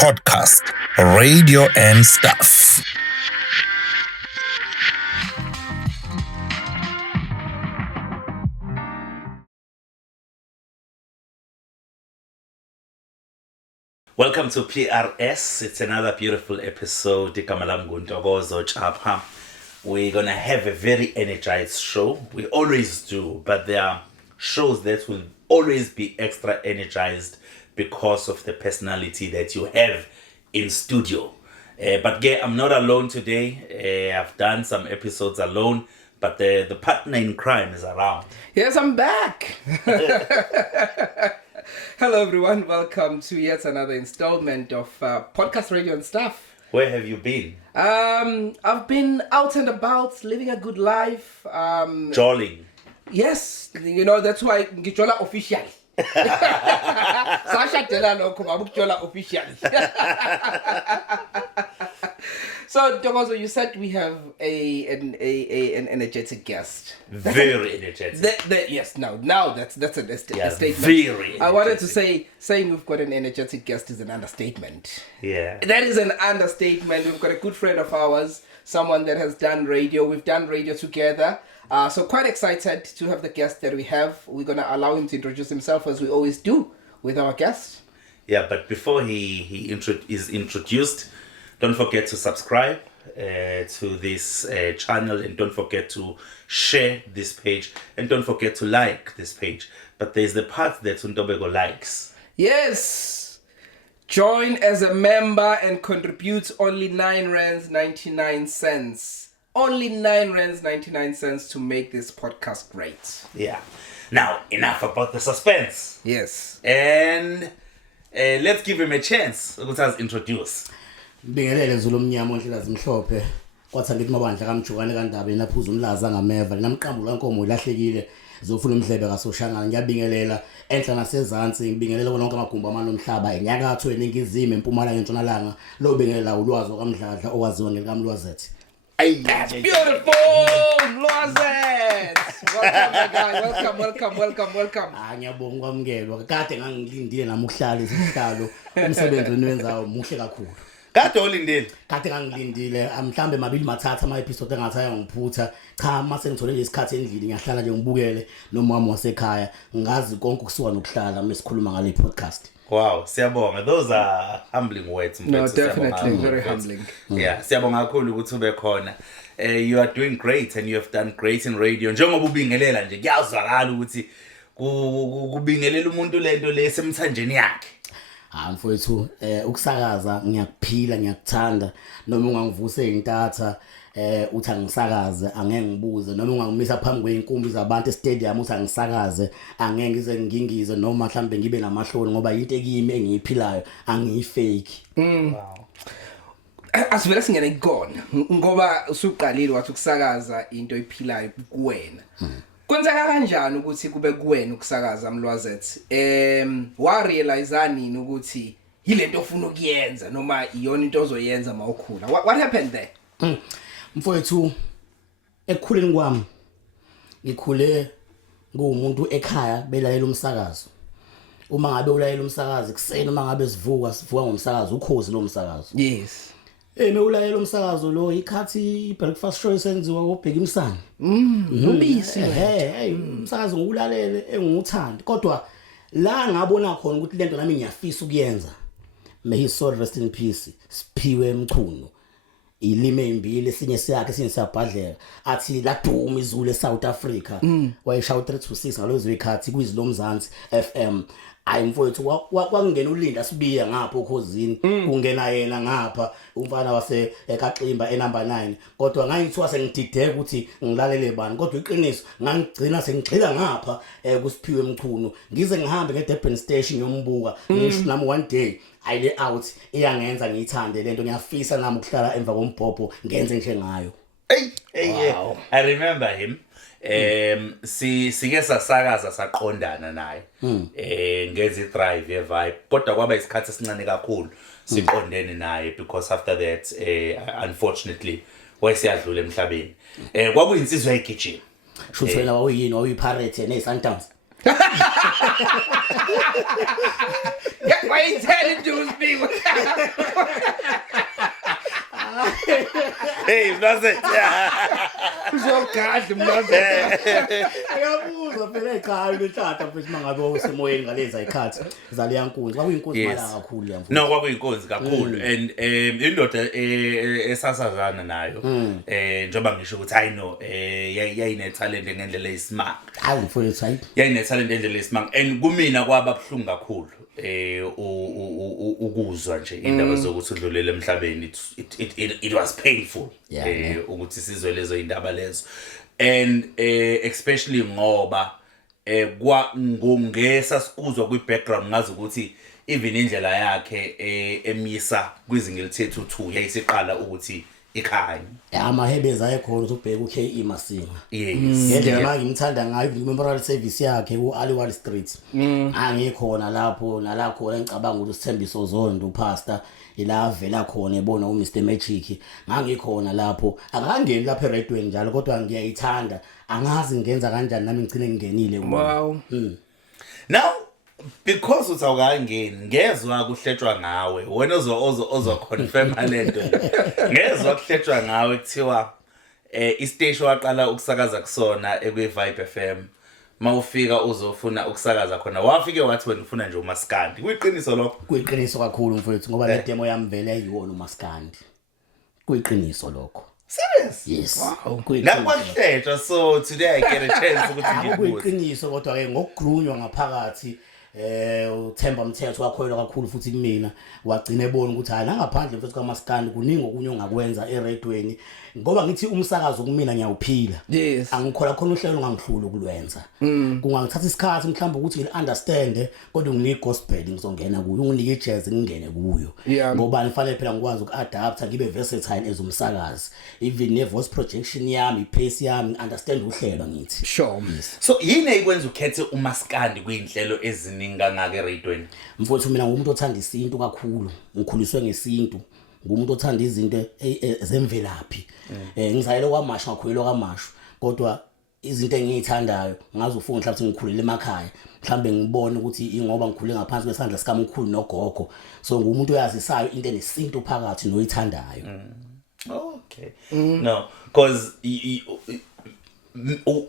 podcast, radio and stuff. Welcome to PRS. It's another beautiful episode. We're gonna have a very energized show. We always do, but there are shows that will always be extra energized because of the personality that you have in studio. But I'm not alone today. I've done some episodes alone, but the partner in crime is around. Yes, I'm back. Hello, everyone. Welcome to yet another installment of Podcast Radio and Stuff. Where have you been? I've been out and about, living a good life. Jolling. Yes, you know, that's why Ngijola officially. Sasha Dela Loko, Ngijola officially. So, Dogozo, you said we have an energetic guest. Very energetic. Yes, now that's a statement. Very energetic. I wanted to say, saying we've got an energetic guest is an understatement. Yeah. That is an understatement. We've got a good friend of ours, someone that has done radio. We've done radio together. So quite excited to have the guest that we have. We're going to allow him to introduce himself as we always do with our guest. Yeah, but before he is introduced, don't forget to subscribe to this channel, and don't forget to share this page, and don't forget to like this page. But there's the part that Ntobeko likes. Yes! Join as a member and contribute only 9 rands 99 cents. Only 9 rands 99 cents to make this podcast great. Yeah. Now, enough about the suspense. Yes. And let's give him a chance. Let us introduce. Bingelele Zulu omnyama onhlela zimhlophe kwathi ngithi mabandla kaMjukane kaNdaba enaphuza umlaza ngameva namqambu lankomo ilahlekile zofuna umhlebe kaSoshangana ngiyabingelela enhla nasezantsi ngibingelela bonke amagumba amalo omhlaba enyakatho eningizimu empumalanga entshonalanga lo bingelela ulwazi okamdladla owaziwa ngelikamlwazethi. That's beautiful, Lwazet. Welcome. Ngiyabonga ukwamukelwa kade ngangilindile nami ukuhlala isihlalo umsebenzi wenzayo muhle kakhulu. Kade olindile. Kade ngangilindile mhlambe mabili mathatha ama episode engathaya ngiphutha cha mase ngithole lesikhathi endlini ngiyahlala nje ngibukele nomama wasekhaya ngazi konke ukusuka nokuhlala mesikhuluma ngale podcast. Wow, siyabonga. Those are humbling words. No, definitely very humbling. Yeah, siyabonga kakhulu ukuthi ube khona. You are doing great and you have done great in radio. Njengoba ubingelela nje kuyazwakala ukuthi kubingelela umuntu lento lesemthanjeni yakhe. Mfowethu ukusakaza ngiyakuphila ngiyakuthanda noma ungangivuse intatha uthi angisakaze angeke ngibuze noma ungangimisa phambi kweinkumbi zabantu estadium uthi angisakaze angeke ngize ngingize noma mhlambe ngibe namahloni ngoba into ekimi engiyiphilayo angiyifake. Wow. Asivele singene kona ngoba usuqalile wathi ukusakaza into ephilayo kuwena. Kwenzeka kanjani ukuthi kube kuwena ukusakaza Mlwazethi? Wa realize nini ukuthi yilento ofuna ukuyenza noma iyona into ozoyenza mawukhula? What happened there? Mfowethu ekukhuleni kwami ngikhule ngumuntu ekhaya belalela umsakazo. Uma ngabe ulalela umsakazo kuseni uma ngabe sivuka ngomsakazo ukhozi lo msakazo. Yes. Mewulayela umsakazo lo ikhathi breakfast show esenziwa ngobheka imsana. Ubisi. Umsakazo ngikulalele enguthanda kodwa la ngabona khona ukuthi lento nami ngiyafisa ukuyenza. May his soul rest in peace. Siphiwe Mchunu. Ilime imbili esinye siyakhe esinye siyabhadleka athi laduma izulu eSouth Africa. Wayeshawa 326 ngalozo ikhathi kwizilomzansi FM. Hayi mfowethu kwakungena uLinda Sibiya ngapha okhosini kungena yena ngapha umfana wase eKaximba enumber 9 kodwa ngayithiwa sengidideka ukuthi ngilalele bani kodwa iqiniso ngangigcina sengigxila ngapha kuSiphiwe Mchunu ngize ngihambe ngeDurban station yombuka ngisho nami one day I lay out iyangenza ngiyithande lento ngiyafisa nami ukuhlala emva kombhobho ngenze nje ngayo. Wow. I remember him. Sike sasakaza saqondana naye ngezi drive ye-vibe kodwa kwaba isikhathi esincane kakhulu siqondene naye because after that unfortunately wayesiyadlula emhlabeni kwakuyinsizwa egijima Shothi wena wawuyini wawuyipirate neSundowns. Why you telling those people? Hey, Mlozethe. Uzogadla Mlozethe. Ayabuza phela ekhaya lethata mfethu mangabe usemoyeni ngalezi ikhathi zaleya nkunzi kwakuyinkunzi mala kakhulu le mfethu No, kwakuyinkonzi kakhulu and indoda esasazana nayo njengoba ngisho ukuthi I know yayine talent ngendlela eyisimanga. hayi mfethu hayi Yayine talent ngendlela eyisimanga and kumina kwaba buhlungu kakhulu ukuzwa nje indaba zokuthi udlulele emhlabeni. It was painful ukuthi sizwe lezo indaba lezo and especially ngoba ngongesa sikuzwa kwi background ngazi ukuthi even indlela yakhe emisa kwizinga elithethu 2 yayisiqala ukuthi ikhaya amahebeza ayekhona ubheka uKE Masinga yes ngendlela manje ngimthanda ngayo memorial service yakhe uAliwal Street angikhona lapho nalakho engicabanga ukuthi uSithembiso Zondo upastor ila avela khona ebona uMr Magic ngangikhona lapho akangeni lapha eRedway njalo kodwa ngiyayithanda angazi ngenza kanjani nami ngicine ngingenile Wow. now because uthi awukangeni ngezwe kuhletshwa ngawe wena ozo confirm lento ngezwe kuhletshwa ngawe kuthiwa istation waqala ukusakaza kusona ekwi Vibe FM mawufika uzofuna ukusakaza khona wafike wathi wena ufuna nje uMaskandi kuyiqiniso lokho kuyiqiniso kakhulu mfowethu ngoba le demo yami vele ayiwona uMaskandi kuyiqiniso lokho serious yes Wow. nakwahletshwa so today I get a chance ukuthi ngibuze kuyiqiniso kodwa ke ngokugrunywa ngaphakathi uThemba Mthetho wakhoyelwa kakhulu futhi kumina wagcina ebona ukuthi hayi ngaphandle mfethu kaMaskandi kuningi okunye ongakwenza eRedweni ngoba ngithi umsakazo kumina ngiyawuphila Yes. angikhola khona uhlelo ongangihlula ukulwenza kungangithatha isikhathi mhlawumbe ukuthi ngiunderstand kodwa nginike gospel ngizongena kuyo unginike ijazz ngingene kuyo Yeah. ngoba nifanele phela ngikwazi ukuadapta ngibe versatile as umsakazi even ne voice projection yami ipace yami understand uhlelo ngithi Sure. so yini ekwenza ukhethe uMaskandi kuyinhlelo eziningi kangaka eRedweni mfowethu mina ngumuntu othanda isintu kakhulu ngikhuliswe ngesintu ngumuntu othanda izinto zemvelaphi ngizayele kwaMashu ngakhulelwa kwaMashu kodwa izinto engiyithandayo ngazi ufuna mhlawumbe ngikhulele emakhaya mhlambe ngibone ukuthi ingoba ngikhule ngaphansi kwesandla sikamkhulu nogogo so ngumuntu oyazisayo into enesintu phakathi noyithandayo okay no because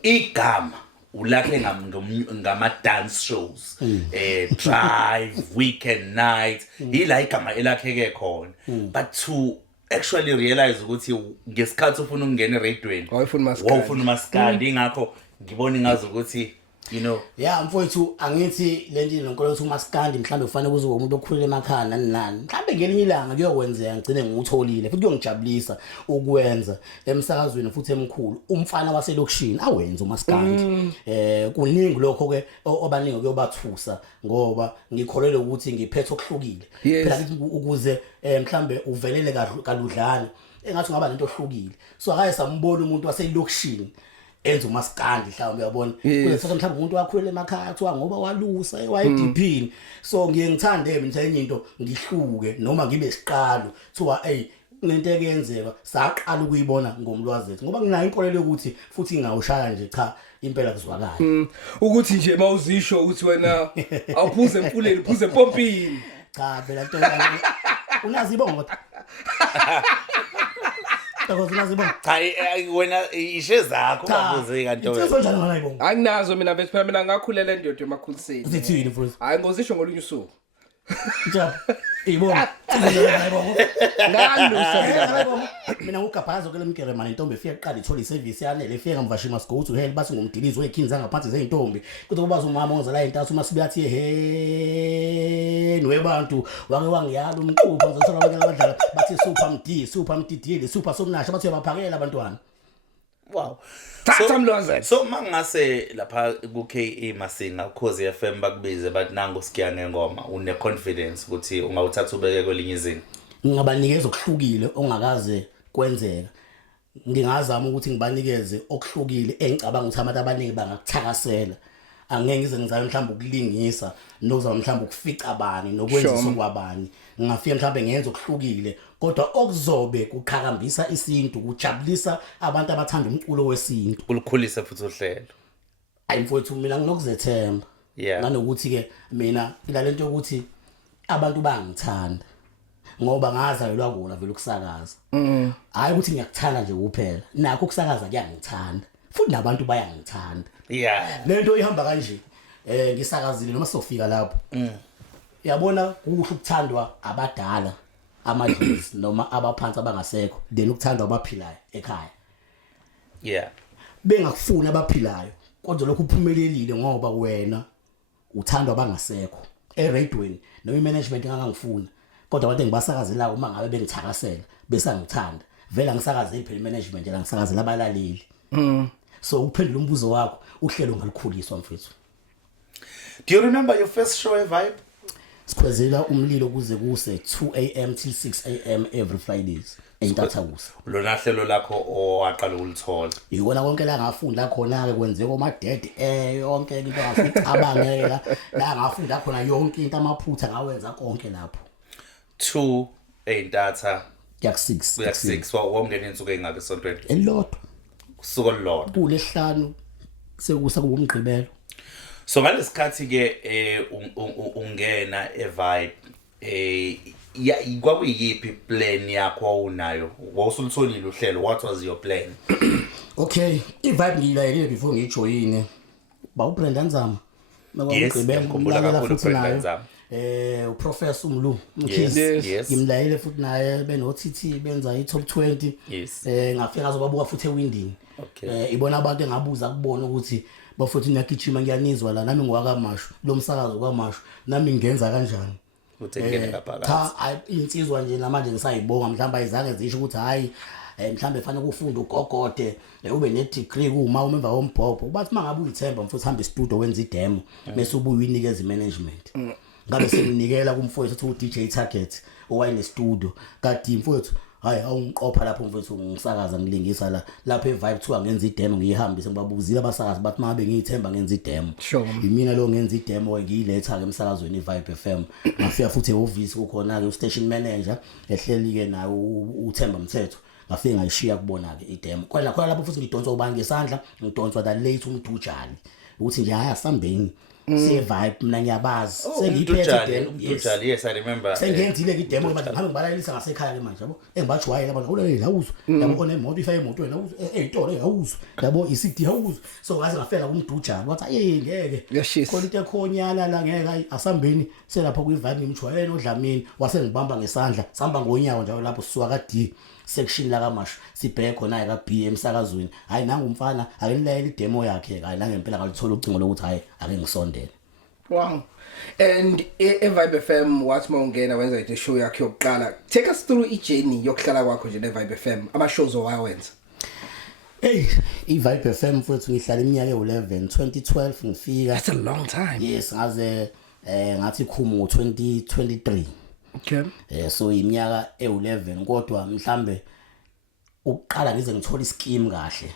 igama ulakhe ngama dance shows drive weekend night ila igama elakheke khona but to actually realize ukuthi ngesikhathi ufuna ukungena eRedweni wawufuna uMaskandi ingakho ngibona ngazi ukuthi you know yeah mfowethu angithi lento inenkolo ukuthi uMaskandi mhlambe kufanele kuze umuntu okhulele emakhaya nani mhlambe ngelinye ilanga kuyokwenzeka ngicine ngutholile futhi kuyongijabulisa ukwenza emsakazweni futhi emkhulu umfana waselokishini awenza uMaskandi kuningi lokho ke obaningi kuyobathusa ngoba ngikholele ukuthi ngiphethe okuhlukile phela ukuze mhlambe uvelele kaludlana engathi ngaba lento ohlukile so akaye sambona umuntu waselokishini enza uMaskandi mhlawumbe uyabona kulesa mhlawumbe umuntu wakhulele emakhaya kuthiwa ngoba walusa ewayidiphini so ngiye ngithande mina enye into ngihluke noma ngibe isiqalo kuthiwa hey lento ekuyenzeka saqala ukuyibona ngomlwazethu ngoba nginayo inkolelo ukuthi futhi ngawushaya nje cha impela kuzwakala ukuthi nje mawuzisho ukuthi wena awuphuze emfuleni uphuze empompini cha phela nto unazi ibongo cha wena ishe zakho babuze kanto wena Ithezwe njalo ngala ibongo anginazo mina bese phela mina ngakhulela endodo emakhuliseni Uthini mfowethu hayi ngozisho ngolunye usuku Njalo ibongo ngala ibongo ngalusa mina ngugabhazo ke lemkere manje intombi efika eqala ithola iservice yanele efika ngamvashima sigouthi uhel bathi ngumdilizi wekhini ngaphansi zeintombi kuthi kubaza umama ongizala intathu masibuyathi he nowebantu wake wangiyala umqupha ngizothola abanye abadlala bathi super mdidile super somnasha bathi yabaphakela abantwana wow Thatha Mlozethe so mangase lapha kuKE Masinga ukhozi FM bakubize bathi nangu sikiya ngengoma une confidence ukuthi ungawuthatha ubeke kwelinye izinga ngingabanikeza okuhlukile ongakaze kwenzeka ngingazama ukuthi ngibanikeze okuhlukile engicabanga ukuthi abantu abaningi bangakuthakasela angeke ngize ngizame mhlawumbe ukulingisa nozama mhlawumbe ukufica abani nokwenzisa kwabani ngingafika mhlawumbe ngenza okuhlukile kodwa okuzobe kuqhakambisa isintu kujabulisa abantu abathanda umculo wesintu ulikhulise futhi uhlelo ayimfowethu mina nginokuzethemba yeah nanokuthi ke mina ilalento ukuthi abantu bangithanda ngoba ngazalelwa kona vele ukusakaza hayi ukuthi ngiyakuthanda nje kuphela nakho ukusakaza kuyangithanda futhi nabantu bayangithanda Yeah. lento ihamba kanje ngisakazile noma sofika lapho yabona kuhle ukuthandwa abadala amadlozi noma abaphansi abangasekho then ukuthandwa abaphilayo ekhaya Yeah. bengakufuna abaphilayo kodwa lokho uphumelelile ngoba wena uthandwa abangasekho eradweni noma imanagement engangifuna kodwa abantu engibasakazela uma ngabe bengithakasela besangithanda vela ngisakazela phela imanagement la ngisakazela abalaleli so uphendula umbuzo wakho uhlelo ngalikhuliswa mfethu. Do you remember your first show eVibe? Sikhwezela umlilo kuze kuse 2 am till 6 am every Fridays eNtathakusa. Lona hlelo lakho owaqala ukulithola. Yikona konke la ngafunda khona ke kwenzeka omadede yonke into ngafundabangela la ngafunda khona yonke into amaphutha ngawenza konke lapho. 2 eNtatha Yak 6 kuya 6 wongena insuku engaka esontweni. elilodwa Usuku olulodwa. kulesihlanu sekusa kumgqibelo. So ngalesikhathi ke ungena eVibe kwakuyipi plan yakho unayo wawusulitholile uhlelo what was your plan? Okay iVibe ngiyilayelile before ngijoyine ba uBrenda Nzama ngiyakhumbula kakhulu uBrenda Nzama. Uprofessor Mlu Yes. ngimlayele futhi naye benoTT benza iTop 20 Yes. ngafika ngazobabuka futhi eWindini. Okay. Ibona abantu engabuza kubona ukuthi bafuthi ngiyagijima ngiyanizwa la nami ngwakamashu lo msakazo kwamashu nami ngenza kanjani Uthengene ngaphakathi. cha insizwa nje namanje ngisayibonga mhlamba ayizange zisho ukuthi hayi mhlambe efanele ukufunda ugogode ube ne degree kuma umemva wombhobho bathi mangabe uyithemba mfuthu hamba e-studio wenza idemo bese ubuye uyinikeza imanagement ngabe sekunikela kumfowethu uthi DJ Target owayine studio kade mfowethu hayi awungiqopha lapho mfowethu ngisakaza ngilingisa la lapha eVibe 2 ngenza idemo ngiyihambise ngibabuzile abasakazi bathi mabe ngiyithemba ngenza idemo imina lo ngenza idemo ngiyiletha ke emsakazweni eVibe FM ngafika futhi eoffice kukhona ke ustation manager ehleli ke naye uThemba Mthetho ngafika ngayishiya kubona ke idemo khona lapho futhi ngidonswa ubani ngesandla ngidonswa da late umdujali ukuthi nje haya sambeni seVibe mina ngiyabazi sengiphethe idemo yes I remember sengenzile ke idemo manje ngabe ngibalalisa ngasekhaya ke manje yabo engibathi hayi laba ule lawuzo yabo onemoto ifake imoto wena eyitolo eyawuzo yabo iCD hawuzo so ngaze ngafela kumdujana wathi ngeke khona into ekhonyana la ngeke asambeni selapha kuyiVibe ngimjwayele oDlamini wasengibamba ngesandla sihamba ngonyawo njalo lapho sisuka kaD section la kaMashu sibheke khona ka B emsakazweni hayi nanga umfana akenilayela idemo yakhe hayi la ngempela ngalithola ucingo lokuthi hayi ake ngisondele. Wow. And eVibe FM wathi mawungena wenza into show yakhe yokuqala take us through ijourney yokuhlala kwakho nje neVibe FM ama shows owawenza. iVibe FM mfowethu ngihlala iminyaka e11 2012 ngifika. That's a long time. Yes ngaze ngathi khumo 2023. Okay. So iminyaka e11 kodwa mhlambe uqala ngize ngithola ischeme kahle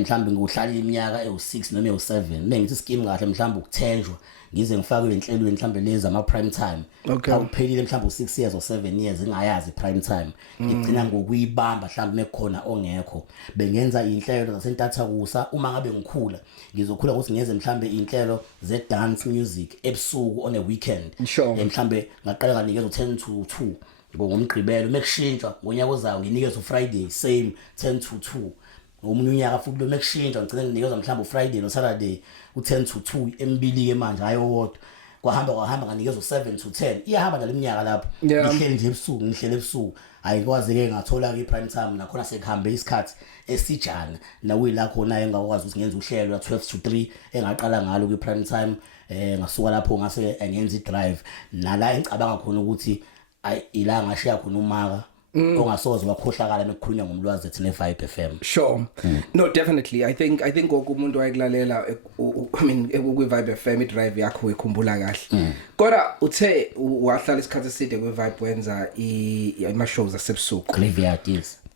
mhlambe ngiuhlala iminyaka e6 noma e7 nengithi ischeme kahle mhlambe ukuthenjwa ngize ngifake enhlelweni mhlambe lezi ama prime time awuphelile mhlambe u6 years or 7 years engayazi prime time ngigcina ngokuyibamba mhlambe mekukhona ongekho bengenza inhlelo zasentathakusa uma ngabe ngikhula ngizokhula ukuthi ngenze mhlambe inhlelo ze dance music ebusuku on a weekend mhlambe ngaqala nganikeza 10 to 2 ngomgqibelo mekushintsha ngonyaka ozayo nginikeza uFriday same 10 to 2 omunye unyaka futhi lo mekushintsha ngicela nginikeza mhlawumbe uFriday no Saturday u10 to 2 embili ke manje ayowodwa kwahamba nganikeza u7 to 10 iyahamba naleminyaka lapho ngihleli nje ebusuku ayikwazi ke ngathola ke prime time nakhona sekuhambe isikhathi esijana nawuyila khona engakwazi ukuthi ngenze uhlelo la 12 to 3 engaqala ngalo ku prime time ngasuka lapho ngase ngenza idrive nala engicabanga khona ukuthi ila ngashiya khona umaka ongasoze wakhohlakala mekukhulunywa ngomlwazi ethi neVibe FM. Sure. No, definitely. I think wonke umuntu wayekulalela I mean kuVibe FM idrive yakho ekhumbula kahle. Kodwa uthe wahlala isikhathi eside kuVibe wenza ima shows asebusuku.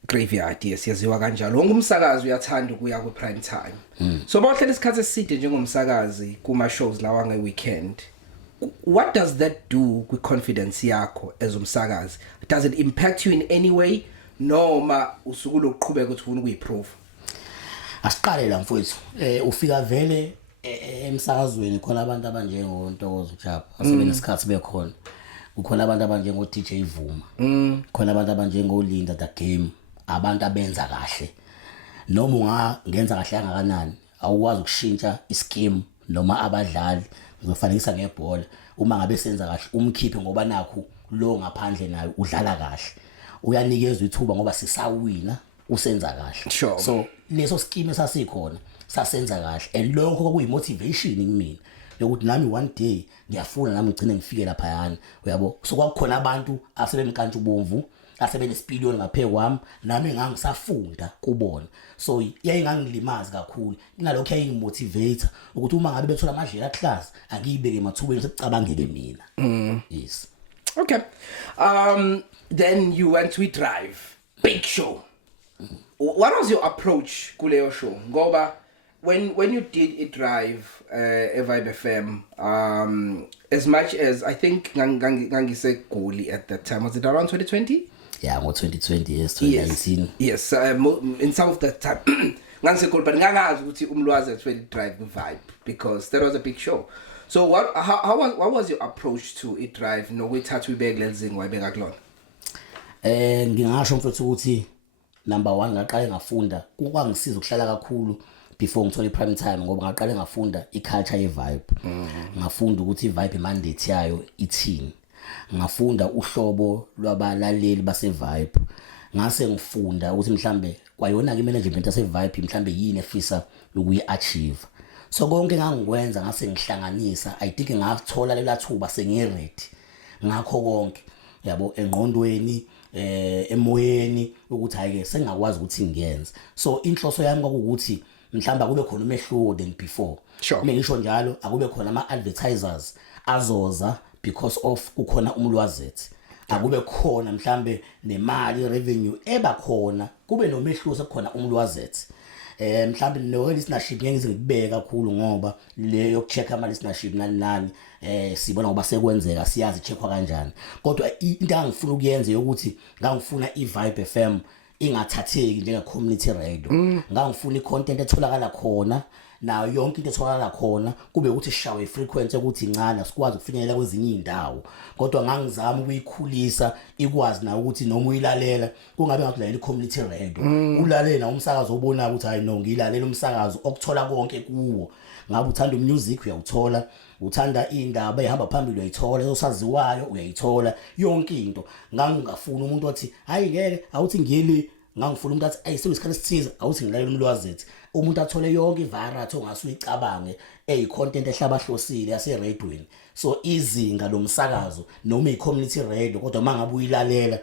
Graveyard yes yaziwa kanjalo. Wonke umsakazi uyathanda ukuya ku prime time. So bawuhlala isikhathi eside njengomsakazi kuma shows lawa nge weekend. What does that do with confidence yakho as umsakazi? Does it impact you in any way noma usuku lokuqhubeka ukuthi ufuna ukuyiprove? Asiqale la mfowethu ufika vele emsakazweni khona abantu abanjengo Ntokozo Chapha asebenesikhathi bekhona kukhona abantu abanjengo DJ Vuma kukhona abantu abanjengo Linda the Game abantu abenza kahle noma ungenza kahle kangakanani awukwazi ukushintsha ischeme noma abadlali uzofanekisa ngebhola uma ngabe senza kahle umkhiphe ngoba nakho lo ngaphandle nayo udlala kahle uyanikezwe ithuba ngoba sisawina usenza kahle Sure. so leso scheme sasikhona sasenza kahle and lokho kuyimotivation kimi yokuthi nami one day ngiyafuna nami ngicine ngifike lapha yana uyabo so kwakukhona abantu asebemkantsha ubomvu asebenespeed ngaphezulu kwami nami ngangisafunda kubona so yayingangilimazi kakhulu inalokho yayingimotivate ukuthi uma ngabe bethola amadlela aclass angiyibeke emathubeni sekucabangele mina yes. Okay. Then you went to Drive, big show. What was your approach kuleyo show? Ngoba when you did Drive, Vibe FM, as much as I think ngangise Goli at that time, was it around 2020? Yeah, more 2020 yes, 2019. Yes, in some of that time. Ngangise Goli, but ngangazi ukuthi umlwazi actually Drive Vibe because that was a big show. So what was your approach to Drive nokuyithatha uyibeke lezini wayibeka kulona? Ngingasho mfethu ukuthi number 1 ngaqale ngafunda kwangisiza ukuhlala kakhulu before ngithola iprime time ngoba ngaqale ngafunda iculture yevibe ngafunda ukuthi ivibe mandate yayo ithini ngafunda uhlobo lwabalaleli basevibe ngase ngifunda ukuthi mhlambe kwayona ke management yasevibe mhlambe yini efisa ukuyi-achieve so konke ngangikwenza ngase ngihlanganisa I think ngathola lelathuba sengiready ngakho konke yabo engqondweni emoyeni ukuthi hayike sengakwazi ukuthi ngiyenze so inhloso yami kwakuthi mhlamba kube khona umehluko than before sure. Ngisho njalo akube khona ama advertisers azoza because of kukhona umlwazethi akube khona mhlambe nemali revenue eba khona kube nomehluko sekukhona umlwazethi mhlambe no listenership ngeke ngibeke kakhulu ngoba leyo check ama listenership nani sibona ngoba sekwenzeka siyazi checkwa kanjani kodwa into engifuna ukuyenza ukuthi ngangifuna iVibe FM ingathatheki njenge community radio ngangifuna icontent etholakala khona nayo yonke into etholakala khona kube ukuthi shawe frequency ukuthi incane sikwazi ukufinyelela kwezinye indawo kodwa ngangizama ukuyikhulisa ikwazi na ukuthi noma uyilalela kungabe ngakulalela community radio ulalela umsakazo obona ukuthi hayi no ngilalela umsakazo okuthola konke kuwo ngabe uthanda umusic uyawuthola uthanda indaba ehamba phambili uyayithola osaziwayo uyayithola yonke into ngangingafuna umuntu othi hayi ngeke awuthi ngiyeli ngangifuna umuntu athi ayisesikhathi sithize awuthi ngilalela umlwazethi umuntu athole yonke ivariety ongasuyicabange content ehlabahlosile yase radioweni so izinga lomsakazo noma i-community radio kodwa mangabe uyilalela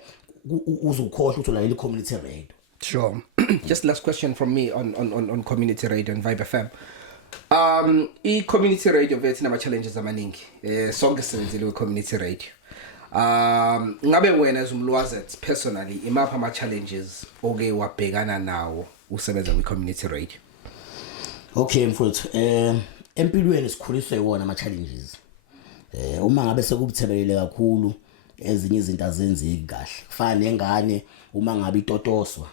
uzukhohlwa ukuthi ulalela i-community radio. Sure. Just last question from me on community radio and Vibe FM. I-community radio vele nama challenges amaningi sonke senzile community radio ngabe wena as umlwazethi personally imapha ama challenges oke wabhekana nawo usebenza kwi-community radio? Okay mfowethu empilweni sikhuliswe iwona ama challenges uma ngabe sekubuthebelele kakhulu ezinye izinto azenzeki kahle kufana nengane uma ngabe itotoswa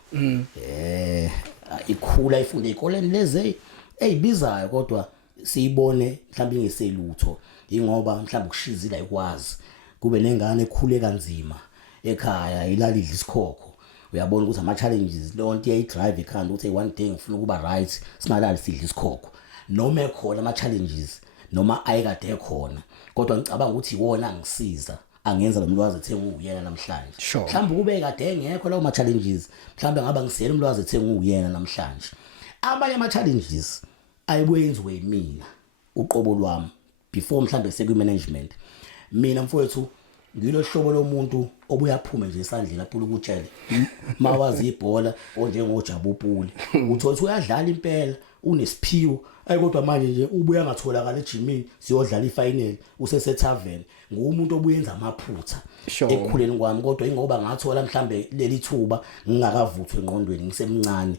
ikhula ifunde ezikoleni lezi ezibizayo kodwa siyibone mhlawumbe ngeselutho ingoba mhlawumbe ukushizila ikwazi kube nengane ekhule kanzima ekhaya ilalidla isikhokho uyabona ukuthi ama challenges lonto iyidrive ekhanda ukuthi one day ngifuna ukuba right singalali sidla isikhokho noma ekhona ama challenges noma ayekade ekhona kodwa ngicabanga ukuthi iwona ngisiza angenza lomlwazi ethengiuyena namhlanje mhlawumbe kube kade engekho lawo ma challenges mhlawumbe ngaba ngisiyela umlwazi ethengiuyena namhlanje abanye ama challenges ayibuyenziwe mina uqobo lwami before mhlawumbe sekwi management mina mfowethu ngilo hlobo lomuntu obuyaphuma nje esandleni lapho ukutshela mawazi ibhola onjengojabupuli uthothi uyadlala impela unesiphiwo ayikodwa manje nje ubuya ngatholakala ejimini siyodlala ifinal usesethaveni ngumuntu obuyenza amaphutha ekukhuleni kwami kodwa ingoba ngathola mhlambe leli thuba ngingakavuthwe engqondweni ngisemncane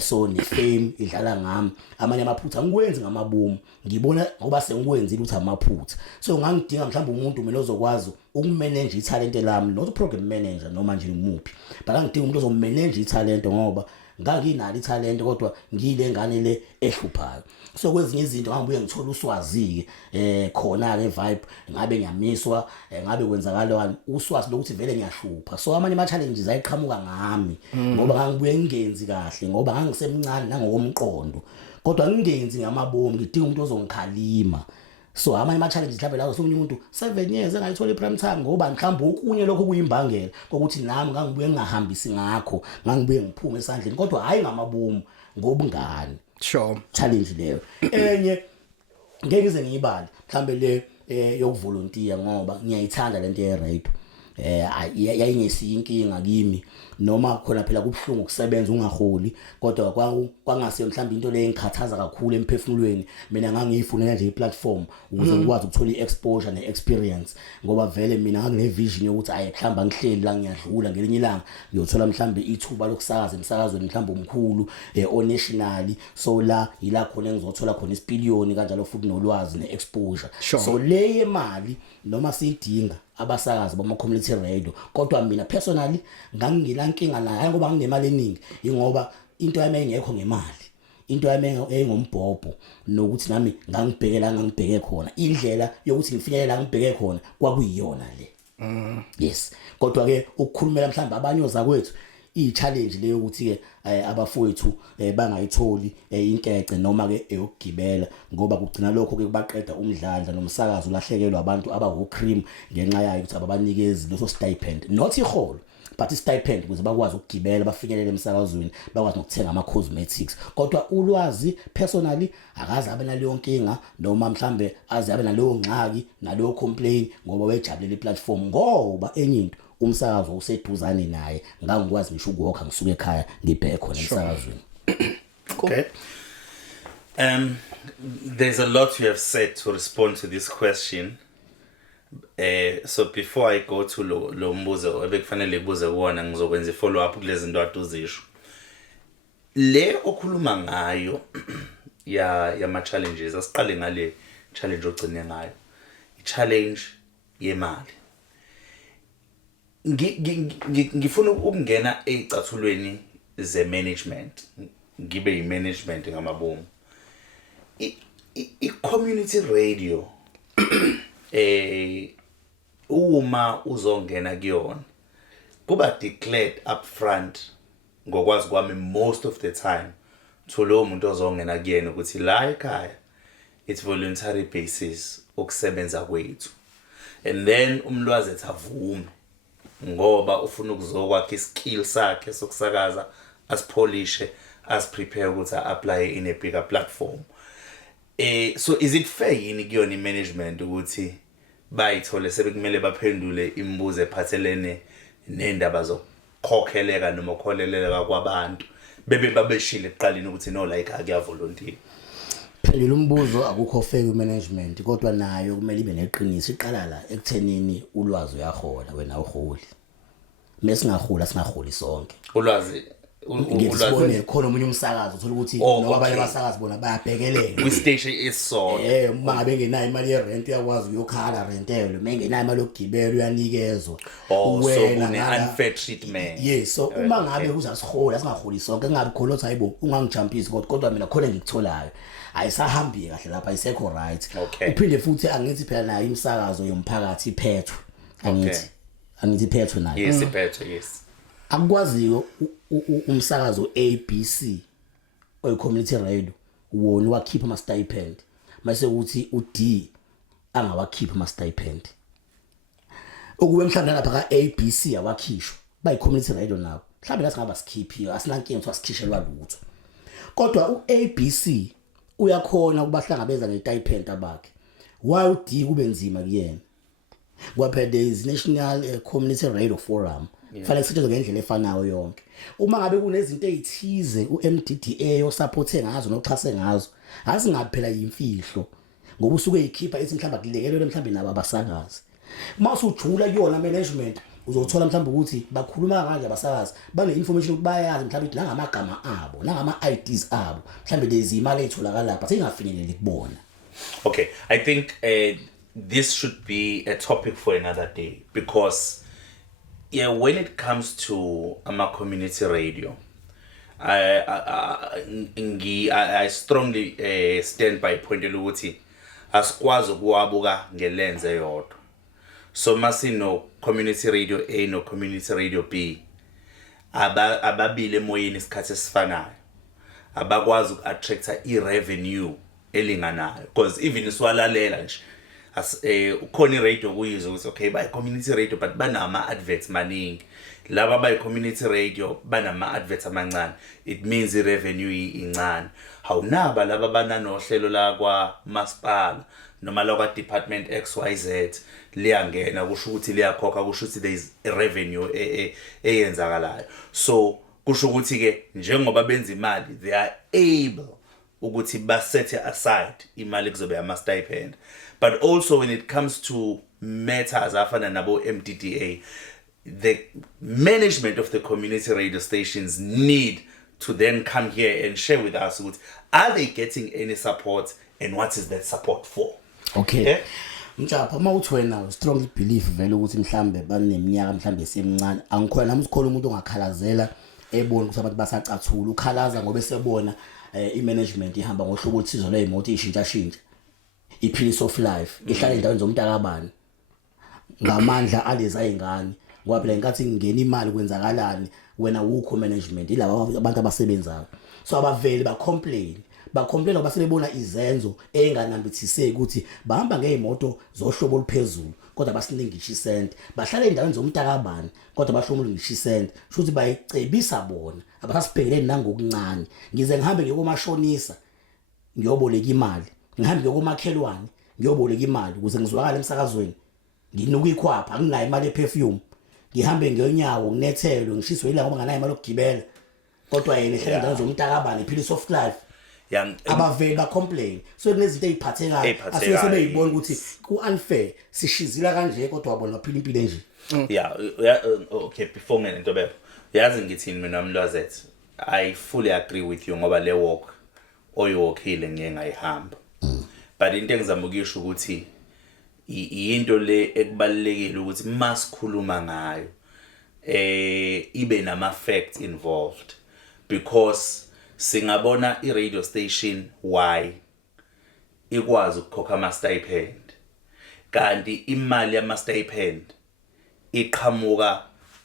so nefame idlala ngami amanye amaphutha ngikwenzi ngamabomu ngibona ngoba sengikwenzile ukuthi amaphutha so ngangidinga mhlambe umuntu mina ozokwazi ukumanage italent lami not program manager noma nje umuphi but ngidinga umuntu ozomanage italent ngoba nganginalo italent kodwa ngile ngane le ehluphayo. So kwezinye izinto ngibuye ngithola uswazi ke khona ke vibe ngabe ngiyamiswa ngabe kwenzakalani uswazi lokuthi vele ngiyahlupha. So amanye ama challenges ayiqhamuka ngami ngoba ngangibuye ngingenzi kahle ngoba ngangisemncane nangokomqondo kodwa ngingenzi ngamabomu ngidinga umuntu ozongikhalima. So amanye ama challenges mhlawumbe lawo somunye umuntu 7 years engayithola iprime time ngoba mhlawumbe okunye lokho kuyimbangela ukuthi nami ngangibuye ngahambisi ngakho ngangibuye ngiphume esandleni kodwa hayi ngamabomu ngobungani. Sure. Challenge leyo enye ngeke ngize ngiyibale mhlambe le yokuvolunteer ngoba ngiyayithanda lento ye radio yayingesi inkinga kimi noma khona phela kubhlungu ukusebenza ungaholi kodwa kwangase mhlawumbe into le engikhathaza kakhulu emphefumulweni mina ngangiyifunela nje iplatform ukuze ngikwazi ukuthola iexposure neexperience ngoba vele mina ngine vision yokuthi ayi mhlamba ngihleli la ngiyadlula ngelinye ilanga ngiyothola mhlawumbe ithuba lokusakaza emsakazweni mhlawumbe omkhulu nationally so la ila khona engizothola khona isipiliyoni kanjalo futhi nolwazi neexposure. So le yemali noma siyidinga abasakazi bama community radio kodwa mina personally ngangilankinga nayo ngoba nginemali eningi ingoba into yami engekho ngemali into yami engombhobho nokuthi nami ngangibheke khona indlela yokuthi ngifinyelele la ngibheke khona kwakuyiyona le yes kodwa ke ukukhulumela mhlawumbe abanyoza kwethu i-challenge leyo ukuthi ke abafowethu bangayitholi inkece noma ke eyokugibela ngoba kugcina lokho ke kubaqeda umdlandla nomsakazo ulahlekelwa abantu abawo-cream ngenxa yayo ukuthi ababanikezi leso stipend not iholo but stipend ukuze bakwazi ukugibela bafinyelele emsakazweni bakwazi ukuthenga ama cosmetics kodwa ulwazi personally akaze abe naleyo nkinga noma mhlambe aze abe naleyo ngxaki naleyo complain ngoba wejabulela iplatform ngoba enye into umsakazo useduzane naye ngangikwazi ngisho ukuwalka ngisuka ekhaya ngibheke khona emsakazweni. Okay. There's a lot you have said to respond to this question. So before I go to lo mbuzo ebekufanele ibuze wona ngizokwenza follow up kulezi zinto atuzisho. Le okhuluma ngayo ya challenges asiqale ngale challenge ogcine ngayo. I-challenge yemali. Ngifuna ukungena ezicathulweni ze management ngibe i-management ngamabomu i-community radio uma uzongena kuyona kuba declared up front ngokwazi kwami most of the time to lo muntu ozongena kuyena ukuthi la ekhaya it's voluntary basis ukusebenza kwethu and then umlwazi ethavume ngoba ufuna ukuzokwakha iskill sakhe sokusakaza asipolishe asiprepare ukuthi apply in a bigger platform. So is it fair yini kuyona i-management ukuthi bayithole sebekumele baphendule imibuzo ephathelene nendaba zokukhokheleka noma ukholeleka kwabantu bebe babeshile eqaleni ukuthi no like akuyavolunteer? Phela umbuzo akukho fair management kodwa nayo kumele ibe neqiniso iqala la ekuthenini ulwazi uyahola wena uholi mesingaholi asingaholi sonke ulwazi ngizibone khona umunye umsakazo uthola ukuthi noma abanye abasakazi bona bayabhekelela kwi-station isonke uma ngabe ngenayo imali ye-rent uyakwazi uyokhala rentelo uma ngenayo imali yokugibela uyanikezwa wena une-unfair treatment. Yes so uma ngabe uzasihola singaholi sonke kungabi khona othi hayibo ungangijumpisi kodwa mina khona ngikutholayo ayisahambi kahle lapha ayisekho right. Uphinde futhi angithi phela nayo imsakazo yomphakathi iphethwe angithi iphethwe nayo. Yes iphethwe yes. Akwaziyo umsakazo ABC oy community radio wona wakhipha ama stipend mase ukuthi uD angawakhipha ama stipend okube mhlawumbe lapha ka ABC awakhishwa bayi community radio nawo mhlawumbe la singaba sikhiphi asinankinga ukuthi asikhishelwa lutho kodwa uABC uyakhona ukubahlangabeza ngetipend abakhe why uD kube nzima kuyena kwaphela there is National Community Radio Forum fanele sisetshenzwe ngendlela efanayo yonke uma ngabe kunezinto ezithize uMDDA osupporte ngazo noxhase ngazo asingaphela yimfihlo ngoba usuke eyikhipha ethi mhlamba kulekelwe mhlamba nabo abasakazi mase ujula kuyona management uzothola mhlamba ukuthi bakhuluma kanje abasakazi bane information ukuthi bayazi mhlamba ukuthi nangamagama abo nangama IDs abo mhlamba lezi imali etholakala lapha singafinyeleli kubona. Okay, I think this should be a topic for another day because when it comes to ama community radio I strongly stand by point ukuthi asikwazi ukuwabuka ngelenze eyodwa. So masino community radio A no community radio B ababile emoyeni isikhathi esifanayo abakwazi uku-attracta i-revenue elinganayo because even iswalalela nje ukhona i-radio kuyizwa ukuthi okay by community radio but banama-adverts maningi laba by community radio banama-adverts amancane it means i-revenue incane hawunaba laba bananohlelo la kwamasipala noma la kwa-department XYZ liyangena kusho ukuthi liyakhokha kusho ukuthi there is a revenue eyenzakalayo so kusho ukuthi ke njengoba benza imali they are able ukuthi basethe aside imali kuzobe ama-stipend but also when it comes to matters afana nabo MDDA the management of the community radio stations need to then come here and share with us what are they getting any support and what is that support for. Okay. Mjapha mawuthi wena strongly believe vele ukuthi mhlambe baneminyaka mhlambe semncane angikhona nami usikhona umuntu ongakhalazela ebona ukuthi abantu basacathula ukhalaza ngoba esebona i-management ihamba ngohlobo oluthizo lwey'moto ishintsha i-piece of life ihlala endaweni zomntakabani ngamandla aleza ingane ngoba phela inkathi ngena imali kwenzakalani wena wukho management ilabo abantu abasebenzayo so abaveli bacomplain ngoba sebebona izenzo enganambithiseki ukuthi bahamba ngezimoto zohlobo oluphezulu kodwa basiningisha isent bahlala endaweni zomntakabani kodwa bahlomulungisha isent futhi bayicebisa bona abasasibhekeleni nangokuncane ngize ngihambe ngiyokomashonisa ngiyoboleka imali ngihambe ngiyokomakhelwane ngiyoboleka imali ukuze ngizwakala emsakazweni nginuka ikhwapha anginayo imali eperfume ngihambe ngiyonyawo nginethelwe ngishiswe ilanga ngoba nganayo imali yokugibela kodwa yena ehlala endaweni zomntakabani piece of life abaveli bacomplain so kunezinto eziphathekayo asuke sebeyibona ukuthi ku-unfair sishizila kanje kodwa wabona baphila impilo enje. Okay before ngene into bepho yazi ngithini mina Mlwazethu I fully agree with you ngoba le walk oyiwalkile ngeke ngayihamba but into engizama ukuyisho ukuthi into le ekubalekile ukuthi masikhuluma ngayo ibe nama facts involved because singabona i-radio station why ikwazi ukukhokha ama-stipend kanti imali yama-stipend iqhamuka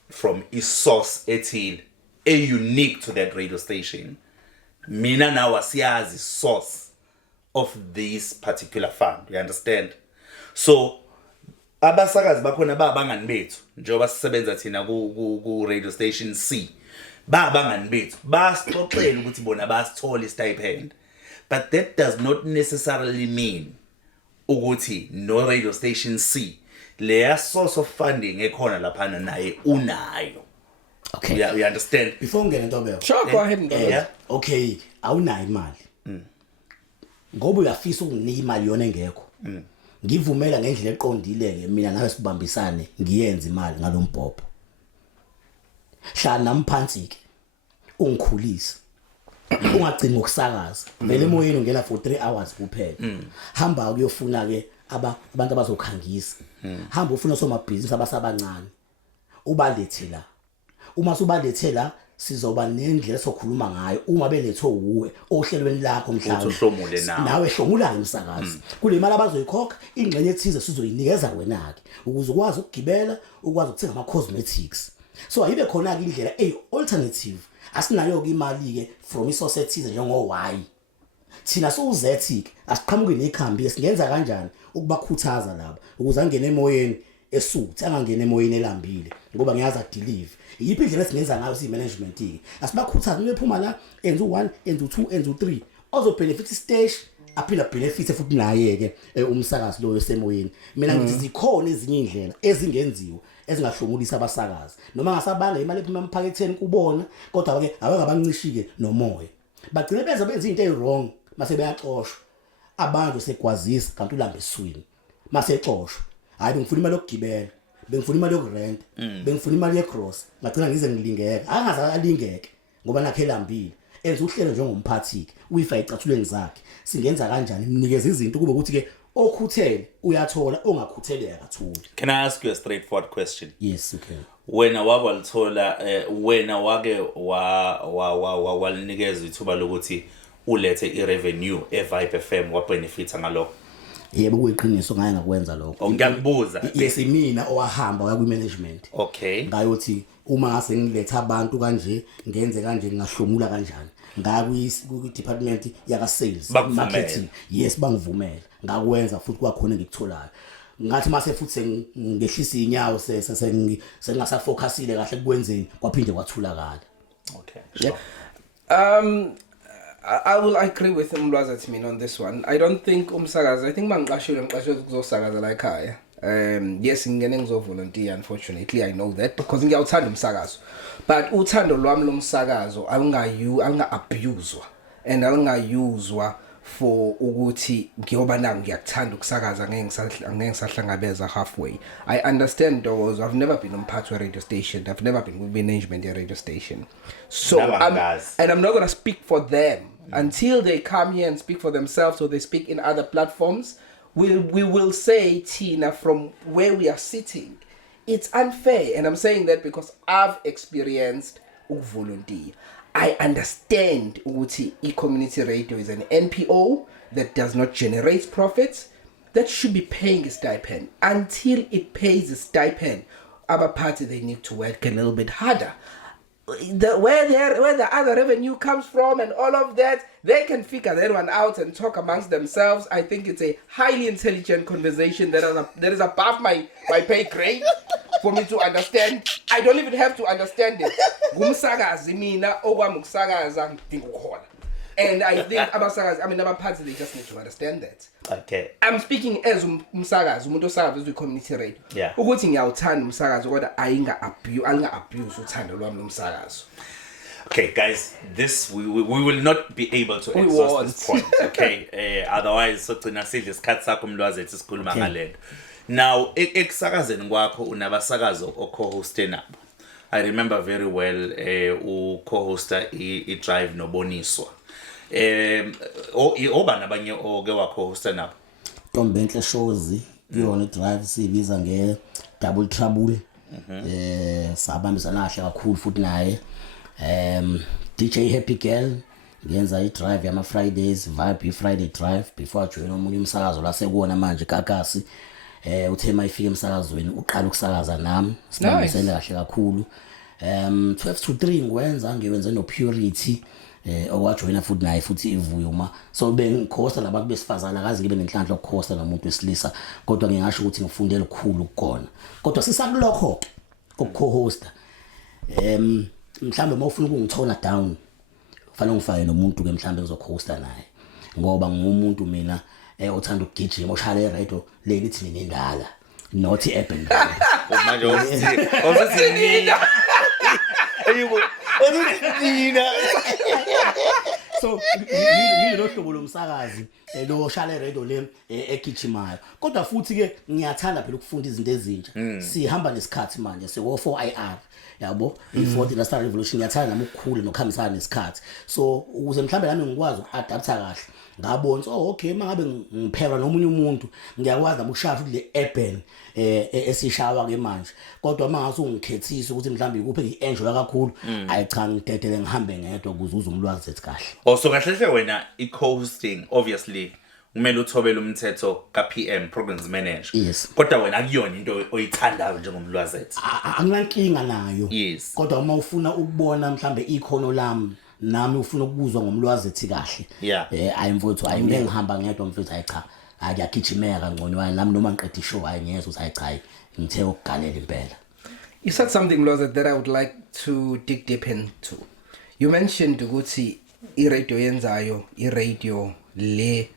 from i-source ethile unique to that radio station mina nawe siyazi source of this particular fund you understand so abasakazi bakhona babangani bethu njengoba sisebenza thina ku radio station C babangani bethu basixoxela ukuthi bona basithola istipend but that does not necessarily mean ukuthi no radio station C leya source of funding ekhona laphana naye unayo. Okay, you understand before ngene Ntobeko sure go ahead and okay awunayo imali ngoba uyafisa ukunginika imali yona engekho ngivumela ngendlela eqondile-ke mina nawe sibambisane ngiyenze imali ngalombhobho hlala namphansi-ke ungikhulise ungagcini ngokusakaza vele emoyeni ungena for 3 hours kuphela hamba ukuyofuna-ke abantu abazokhangisa hamba ufuna somabhizinisi abasabancane ubalethe la uma subalethe la sizoba nendlela sokhuluma ngayo uma belethwe uwe ohlelweni lakho mhlawumbe nawe hlomula emsakazi kule mali abazoyikhokha ingxenye ethize sizoyinikeza wena-ke ukuze ukwazi ukugibela ukwazi ukuthenga ama-cosmetics so ayibe khona-ke indlela alternative asinayo-ke imali-ke from isource ethize njengo-Y thina sokuzethi-ke asiqhamuke nekhambi singenza kanjani ukubakhuthaza laba ukuze angene emoyeni esuthi angangena emoyeni elambile ngoba ngiyazi adelive yiphi indlela esingenza ngayo siyi-management-ke asibakhuthaza bephuma la enza u-1 enza u-2 enza u-3 ozobenefit isiteshi aphinde benefit futhi naye-ke umsakazi loyo semoyeni mina ngithi zikhona ezinye indlela ezingenziwa ezingahlomulisa abasakazi noma ngasabanga imali ephuma emphaketheni kubona kodwa-ke abangabancishike nomoya bagcine benza izinto eyi-wrong mase beyaxoshwa abantu segwazisa kanti ulambe eswini mase exoshwa hayi bengifuna imali yokugibela bengifuna imali yokurent bengifuna imali ye-cross ngagcina ngize ngilingeka angaze alingeke ngoba nakhe elambile enza uhlelo njengomphathi-ke uyifake ecathulweni zakhe singenza kanjani mnikeza izinto kube ukuthi-ke okhuthele uyathola ongakhuthele akathuli. Can I ask you a straightforward question? Yes, okay. Wena wabalithola wena wake walinikeza ithuba lokuthi ulethe irevenue eVibe FM wabenefita ngalokho? Yebo kuyiqiniso ngaye ngakwenza lokho. Ngiyakubuza. Yes mina owahamba waya ku-management. Okay. Ngayothi uma ngase ngiletha abantu kanje ngenze kanje ngingahlomula kanjani. Ngaku-department yaka sales marketing. Yes bangivumela. Ngakwenza futhi kwakhona ngikutholayo. Ngathi mase futhi ngehlisa inyawo sengasafocusile kahle kukwenzeni kwaphinde kwathulakala. Okay. Sure. I will agree with Mlwazi Mina on this one. I don't think umsakazi, I think mangiqashile kuzosakaza la ekhaya. Yes ngingene ngizovolunteer, unfortunately I know that because ngiyawuthanda umsakazo. But uthando lwami lomsakazo alinga abuswa and alingayuzwa for ukuthi ngiyoba nami ngiyakuthanda ukusakaza angeke ngisahlangabeza halfway. I understand those. I've never been on part of a radio station. I've never been with management at a radio station. So I'm not going to speak for them until they come here and speak for themselves or they speak in other platforms. We will say, Tina, from where we are sitting, it's unfair. And I'm saying that because I've experienced volunteer. I understand ukuthi e-community radio is an NPO that does not generate profits, that should be paying a stipend. Until it pays a stipend, other parties they need to work a little bit harder. Where the other revenue comes from and all of that, they can figure that one out and talk amongst themselves. I think it's a highly intelligent conversation that is above my pay grade for me to understand. I don't even have to understand it. Gumsakazi mina okwami ukusakaza ngikukhona. And I think other parties they just need to understand that. Okay. I'm speaking as umsakazi, umuntu osakaza with community radio. Yeah. Ukuthi ngiyawuthanda umsakazo kodwa alinga abuse uthando lwami lomsakazo. Okay, guys, this we will not be able to exhaust this point. Okay, otherwise so gcina sidle isikhathi sakho Mlwazi ethi sikhuluma ngalento. Now, ekusakazeni kwakho unabasakazo o-co-hoste nabo. I remember very well u-co-hosta i-Drive noBoniswa. Oba nabanye oke wa-co-hosta nabo? Ntombenhle Shozi yona iDrive sibiza nge-Double Trouble. Sabambisana kahle kakhulu futhi naye. DJ Happy Girl ngenza iDrive yama Fridays, Vibe Friday Drive before ajoin omunye umsakazo la sekuona manje Kakasi. Uthema ifike emsakazweni uqala ukusakaza nami sibambisene kahle kakhulu. 12 to 3 ngiwenze no Purity okwajoyina futhi naye futhi ivuyuma. So bengikhosta labantu besifazana akazi ngibe nenhlanhla ukukhosta nomuntu wesilisa kodwa ngingasho ukuthi ngifundele ukukhulu ukukona. Kodwa sisakulokho ukuhosta mhlambe mawufuna ukungithola down kufanele ngifake nomuntu ke mhlambe ngizohosta naye ngoba ngumuntu mina uthanda ukugijima oshaya radio leli thini nendala not urban manje osithina ayibo osithina so yini lo hlobo lomsakazi lo shaya radio le egijimayo kodwa futhi ke ngiyathanda phela ukufunda izinto ezintsha sihamba nesikhathi manje siwo 4IR yabo i4th Industrial Revolution ngiyathanda nami ukukhula nokuhambisana nesikhathi so ukuze mhlambe nami ngikwazi ukuadapta kahle ngabona so okay mangabe ngiphela nomunye umuntu ngiyakwazi nami ukushaya futhi le urban esishawa ke manje kodwa mangase ungikhethisa ukuthi mhlambe ikuphi ngienjoy kakhulu ayicha ngidedele ngihambe ngedwa ukuze uzumlwazi ethi kahle also kahle wena i-co-hosting obviously kumele uthobele umthetho ka-PM programs manager yes kodwa wena akuyona into oyithandayo njengomlwazi ethi anginankinga nayo yes kodwa uma ufuna ukubona mhlambe ikhono lami nami ufuna ukubuzwa ngomlwazi ethi kahle ayimfowethu ayimbe ngihamba ngedwa mfethu ayicha akuyagijimeka kangcono nami noma ngiqeda ishow ayengeza ukuthi ayicha ngithe ukugalela impela. You said something Mlwazi that I would like to dig deep into. You mentioned ukuthi i-radio yenzayo i-radio le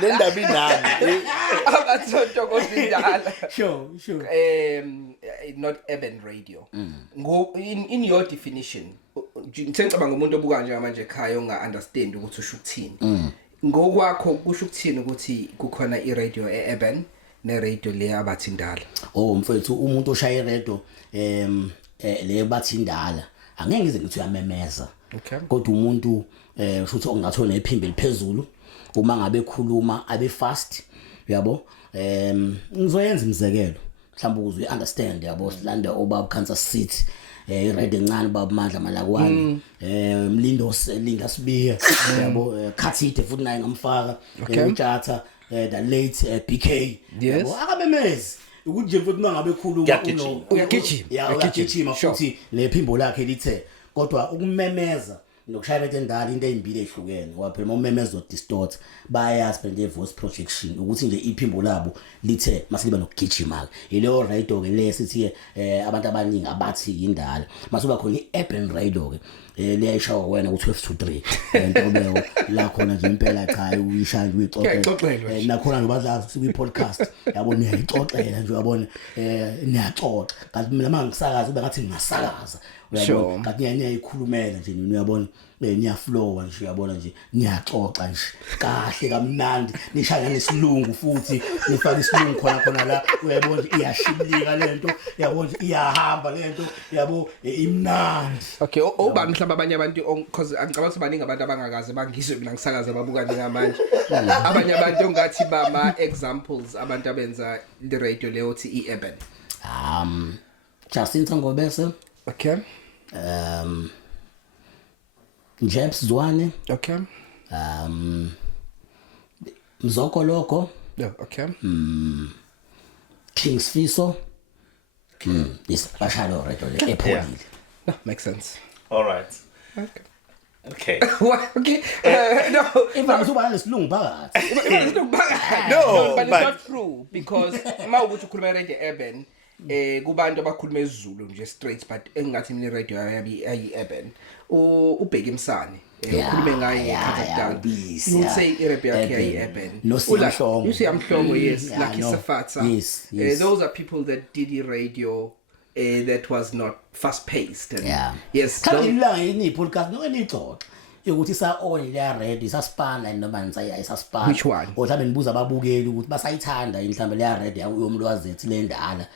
lendaba inami abathonto kodindala Sure. Not urban radio. In your definition ngicabanga umuntu obuka nje manje ekhaya onga understand ukuthi usho ukuthini ngokwakho kusho ukuthini ukuthi kukhona i-radio e-urban ne-radio le abathindala. Mfethu umuntu oshaya i-radio le bathindala angeke ngize ngithi uyamemeza okay kodwa umuntu futhi ongathona iphimbo eliphezulu uma ngabe ekhuluma abe fast yabo ngizoyenza imizekelo mhlawumbe ukuze understand yabo silanda obaba Kansas City red encane baba Mandla Malakwani Mlindo Linda Sibiya yabo Khathide futhi naye ngamfaka uThatha the late BK yabo akabemezi ukuthi nje futhi mangabe ekhuluma uyagijima futhi nephimbo lakhe lithe kodwa ukumemeza nokushaya betendala into ezimbili ezihlukene ngoba phela umemeza distort bayazi phela voice projection ukuthi nje iphimbo labo lithe masiliba nokugijima yileyo radio ke lesithi abantu abaningi abathi indala masuba khona iurban radio ke leyishawa wena ku12 to 3 into leyo la khona nje impela cha uyishaya uyixoxela nakhona nobazazi siku podcast yabo niyayixoxela nje uyabona niyaxoxa kanti mina mangisakaza ube ngathi ngingasakaza uyabona kanti niyayikhulumela nje uyabona niyaflowa nje uyabona nje niyaxoxa nje kahle kamnandi nishaya nesilungu futhi nifaka isilungu khona la uyabona iyashibilika lento uyabona iyahamba lento yabo imnandi okay oba mhlamba abanye abantu because angicabanga ukuthi baningi abantu abangakaze bangizwe mina ngisakaza babuka njengamanje abanye abantu ongathi bama examples abantu abenza the radio leyo uthi iurban Justin Ngobese okay James Zwane okay Mzoko Loko okay Kings Fiso this bashalo radio ePholile makes sense All right. Okay. What? Okay. No. If I'm so bad, lesilungu phakathi. No, but it's not true because uma ukuthi ukhuluma radio urban kubantu abakhuluma isiZulu nje straight but engathi mina radio ayi urban ubheke imsane ukhulume ngaye Kazakhstan you say Arabia ayi urban no Siyamhlongo you see Amhlongo yes Lucky Safatsa yes those are people that did radio that was not fast paced and yes kanilanga yini podcast no enixoxa ukuthi sa on ya radio saspana noma nisayisasipana which one mhlawumbe nibuza ababukeli ukuthi basayithanda mhlawumbe le radio yomlwazethi lendala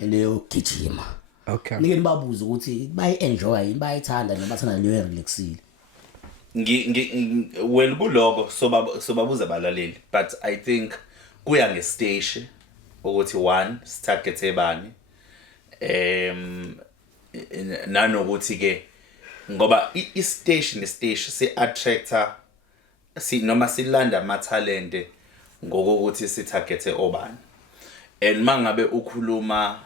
leyo gijima okay nike nibabuza ukuthi bayi-enjoy bayithanda noma bathanda leyo relaxile well kuloko sobabuza abalaleli but I think kuya ngestation ukuthi one target ebani nanokuthi ke ngoba i-station si attractor noma silanda ama talent ngokuthi si target obani and mangabe ukhuluma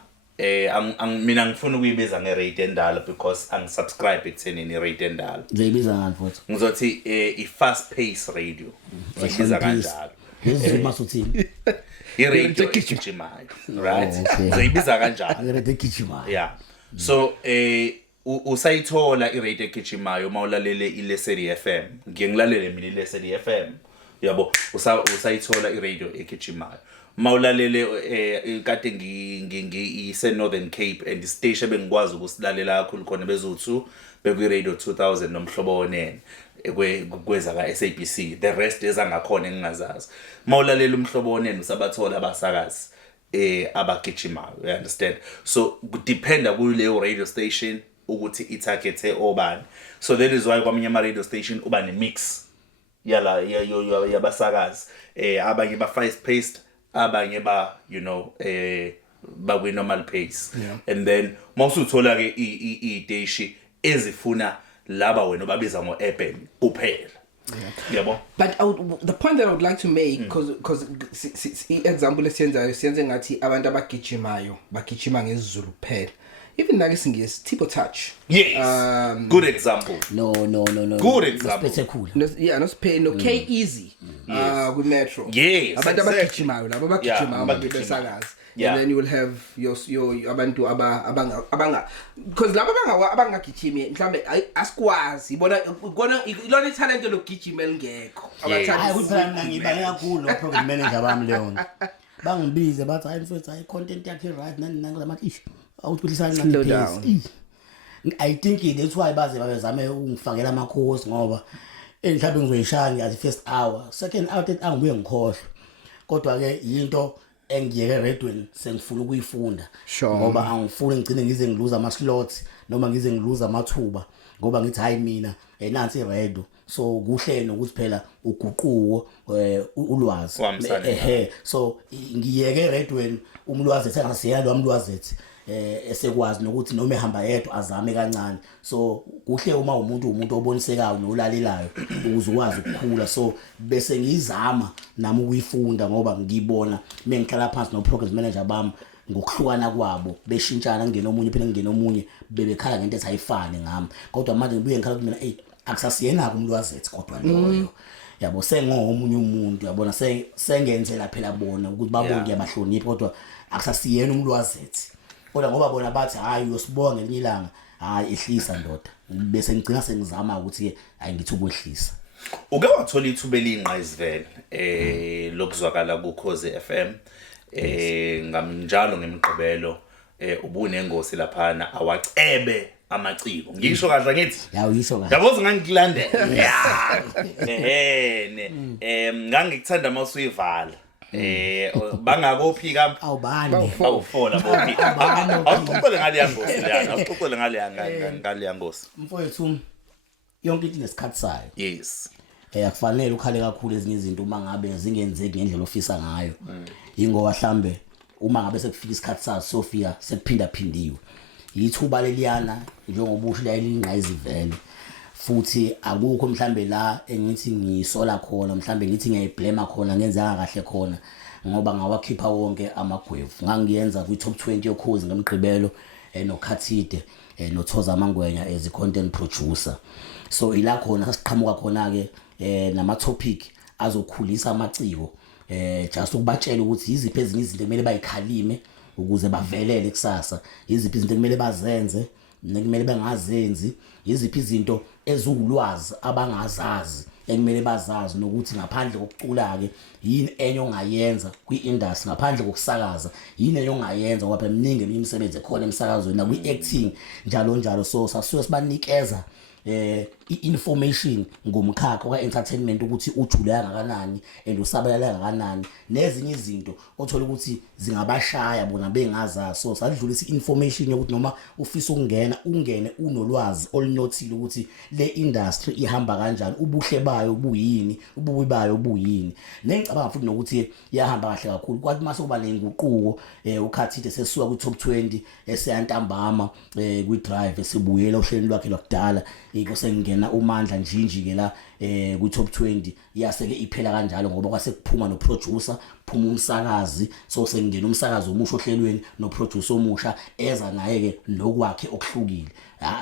mina ngifuna ukuyibiza nge-rate endala because angisubscribe ekuthenini i-rate endala ngiyibiza ngani futhi ngizothi i-fast pace radio ngiyibiza kanjalo ngizima sothini i-radio egijimayo right ngiyibiza kanjalo i-radio egijimayo yeah so usayithola i-radio egijimayo mawulalele iLesedi FM ngiyengilalele mina iLesedi FM yabo usayithola i-radio egijimayo mawulalele kade ngise Northern Cape and istation bengikwazi ukusilalela kakhulu khona bezu2 beku radio 2000 nomhlobo wonene kweza ka SABC the rest ezangakhona engingazazi mawulalela umhlobo wonene usabathola abasakazi abagijimayo you understand so dependa kuleyo radio station ukuthi itarget obani so that is why kwamanye ama radio station uba ne mix yala yabasakazi abanye ba fast paced abanye ba you know ba we normal pace and then mawusuthola ke ideshi ezifuna laba wena babiza ngo urban kuphela yabo but the point that I would like to make because example siyenze ngathi abantu abagijimayo bagijima ngesiZulu kuphela even like singisi Tipo Touch yes good example no good example no spay no K Easy ku Metro yes abantu abagijimayo labo abagijimayo besakazi and then you will have your abantu abanga because labo abangagijimi mhlambe asikwazi ibona ilona talent lokugijima elingekho hayi kuphela ngibale kakhulu lo program manager bami leona bangibize bathi hayi mfethu hayi content yakhe right nani ngamathi ish awuthulisa slow down I think that's why baze babezame ungifakela ama course ngoba mhlawumbe ngizoyishaya ngathi first hour second hour third hour ngibuye ngikhohlwe kodwa ke into engiyeke eredweni sengifuna ukuyifunda Sure. ngoba angifuni ngigcine ngize ngiluza ama slots noma ngize ngiluza amathuba ngoba ngithi hayi mina nansi iredo so kuhle nokuthi phela uguquko ulwazi so ngiyeke eredweni umlwazi ethengasiyana lo umlwazi ethi esekwazi nokuthi noma ehamba yedwa azame kancane so kuhle uma umuntu obonisekayo nolalelayo ukuze ukwazi ukukhula so bese ngizama nami ukuyifunda ngoba ngibona mengikhala phansi no progress manager bami ngokuhlukana kwabo beshintshana ngene omunye phela ngene omunye bebekhala ngento ethi ayifani ngami kodwa manje ngibuye ngikhala kumina akusasiyena kumlwazi ethi kodwa loyo yabo sengomunye umuntu yabona sengenzela phela bona ukuthi babone ngiyabahlonipha kodwa akusasiyena umlwazi ethi kodwa ngoba bona bathi hayi uyosibonga ngelinye ilanga hayi ehlisa ndoda bese ngicina sengizama ukuthi ayingithi ukwehlisa uke wathola ithuba eliyinqayizivele lokuzwakala kuKhozi FM ngamnjalo ngemigqibelo ubunengosi lapha awacebe amaciko ngisho kahle ngithi uyisho kahle yaboza ngangikulandela ngangikuthanda mawusuyivala bangakophi kamp awubani awufola bophi awuxoxele ngale yangosi lana awuxoxele ngale yangosi mfowethu yonke into nesikhathi sayo yes akufanele ukhale kakhulu ezinye izinto uma ngabe zingenzeki ngendlela ofisa ngayo ingoba mhlambe uma ngabe sekufika isikhathi sazo sofia sekuphinda phindiwe yithuba leliyana njengoba usho la elingqayizivele futhi akukho mhlambe la engithi ngisola khona mhlambe ngithi ngiyayiblame khona ngenzeka kahle khona ngoba ngawakhipha wonke amagwevu ngangiyenza kwi-top 20 yoKhozi ngemgqibelo noKhathide noThoza Mangwenya as i-content producer so ila khona sasiqhamuka khona ke nama topic azokhulisa amaciko just ukubatshela ukuthi iziphi ezinye izinto kumele bayikhalime ukuze bavelele kusasa iziphi izinto kumele bazenze nekumele bangazenzi iziphi izinto ezulwazi abangazazi ekumele bazazi nokuthi ngaphandle kokucula ke yini enye ongayenza kwi-industry ngaphandle kokusakaza yini enye ongayenza ngoba eminingi imisebenzi ekhona emsakazweni na kwi-acting njalo so sasuke sibanikeza i-information ngomkhakha wa-entertainment ukuthi ujule kangakanani and usabalala kangakanani nezinye izinto othola ukuthi zingabashaya bona bengazazi so sadlulisa i-information yokuthi noma ufisa ukungena ungene unolwazi olunothile ukuthi le industry ihamba kanjani ubuhle bayo buyini ububi bayo buyini nengicabanga futhi nokuthi iyahamba kahle kakhulu kwathi mase kuba nenguquko uKhathide sesuka ku-top 20 eseyantambama kwi-drive esibuyela ohlelweni lwakhe lokudala sengena uMandla Njinji ke la ku-top 20 yaseke iphela kanjalo ngoba kwase kuphuma no-producer phuma umsakazi so sengena umsakazi omusha ohlelweni no-producer omusha eza naye ke nokwakhe okuhlukile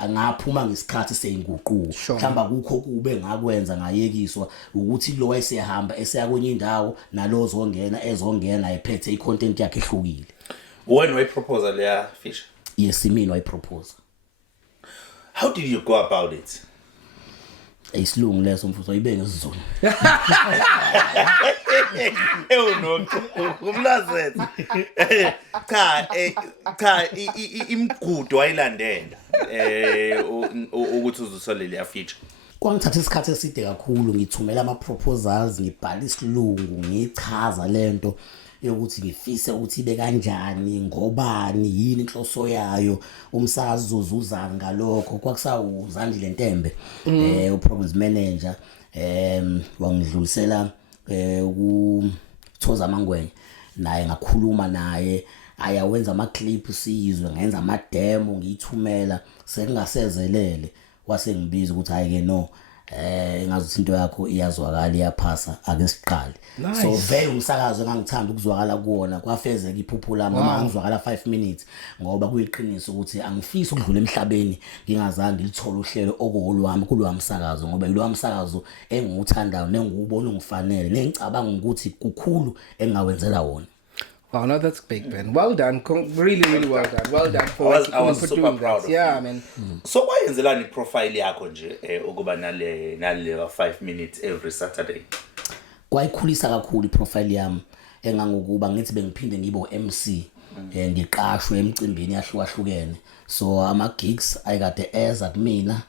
ngaphuma ngesikhathi seyinguquko mhlamba kukho kube ngakwenza ngayekiswa ukuthi lo wayesehamba eseya kwenye indawo nalo ezongena ephethe i-content yakhe ehlukile when we propose leya Fisher yes imini wayipropose. How did you go about it? Isilungu leso mfutho ayibenge isizulu. No, umlazethu. Cha imigudu wayilandela ukuthi uzusole le feature. Kwangithatha isikhathi eside kakhulu ngithumela ama proposals ngibhala isilungu ngichaza lento yokuthi ngifise ukuthi ibe kanjani ngobani yini inhloso yayo umsakazo uzuzana ngalokho kwakusawuzandile Ntembe uprograms manager wangidlulisela kuThoza Mangwenya naye ngakhuluma naye ayawenza ama clip siyizwe ngenza ama demo ngiyithumela sekungasezelele wase ngibiza ukuthi hayi ke no engazuthi into yakho iyazwakala iyaphasa ake siqale so vele umsakazo engangithanda ukuzwakala kuona kwafezeka iphupho lami noma ngizwakala 5 minutes ngoba kuyiqiniso ukuthi angifisi ukudlula emhlabeni ngingazange ngilithola uhlelo okolwami kulwa umsakazo ngoba yilo umsakazo enguthandayo nengubona ungifanele nengicabanga ukuthi kukhulu engawenzela wona. Wow, no, that's big, Ben. Well done. Really well done. Well done for I was super doing proud that. of Yeah, you. man. So why yenzelani profile yakho nje ukuba nale 5 minutes every Saturday? Kwayikhulisa kakhulu iprofile yami engangokuba ngithi bengiphinde ngibe uMC ngiqashwe emcimbini yahlukahlukene so ama gigs ayikade eza kumina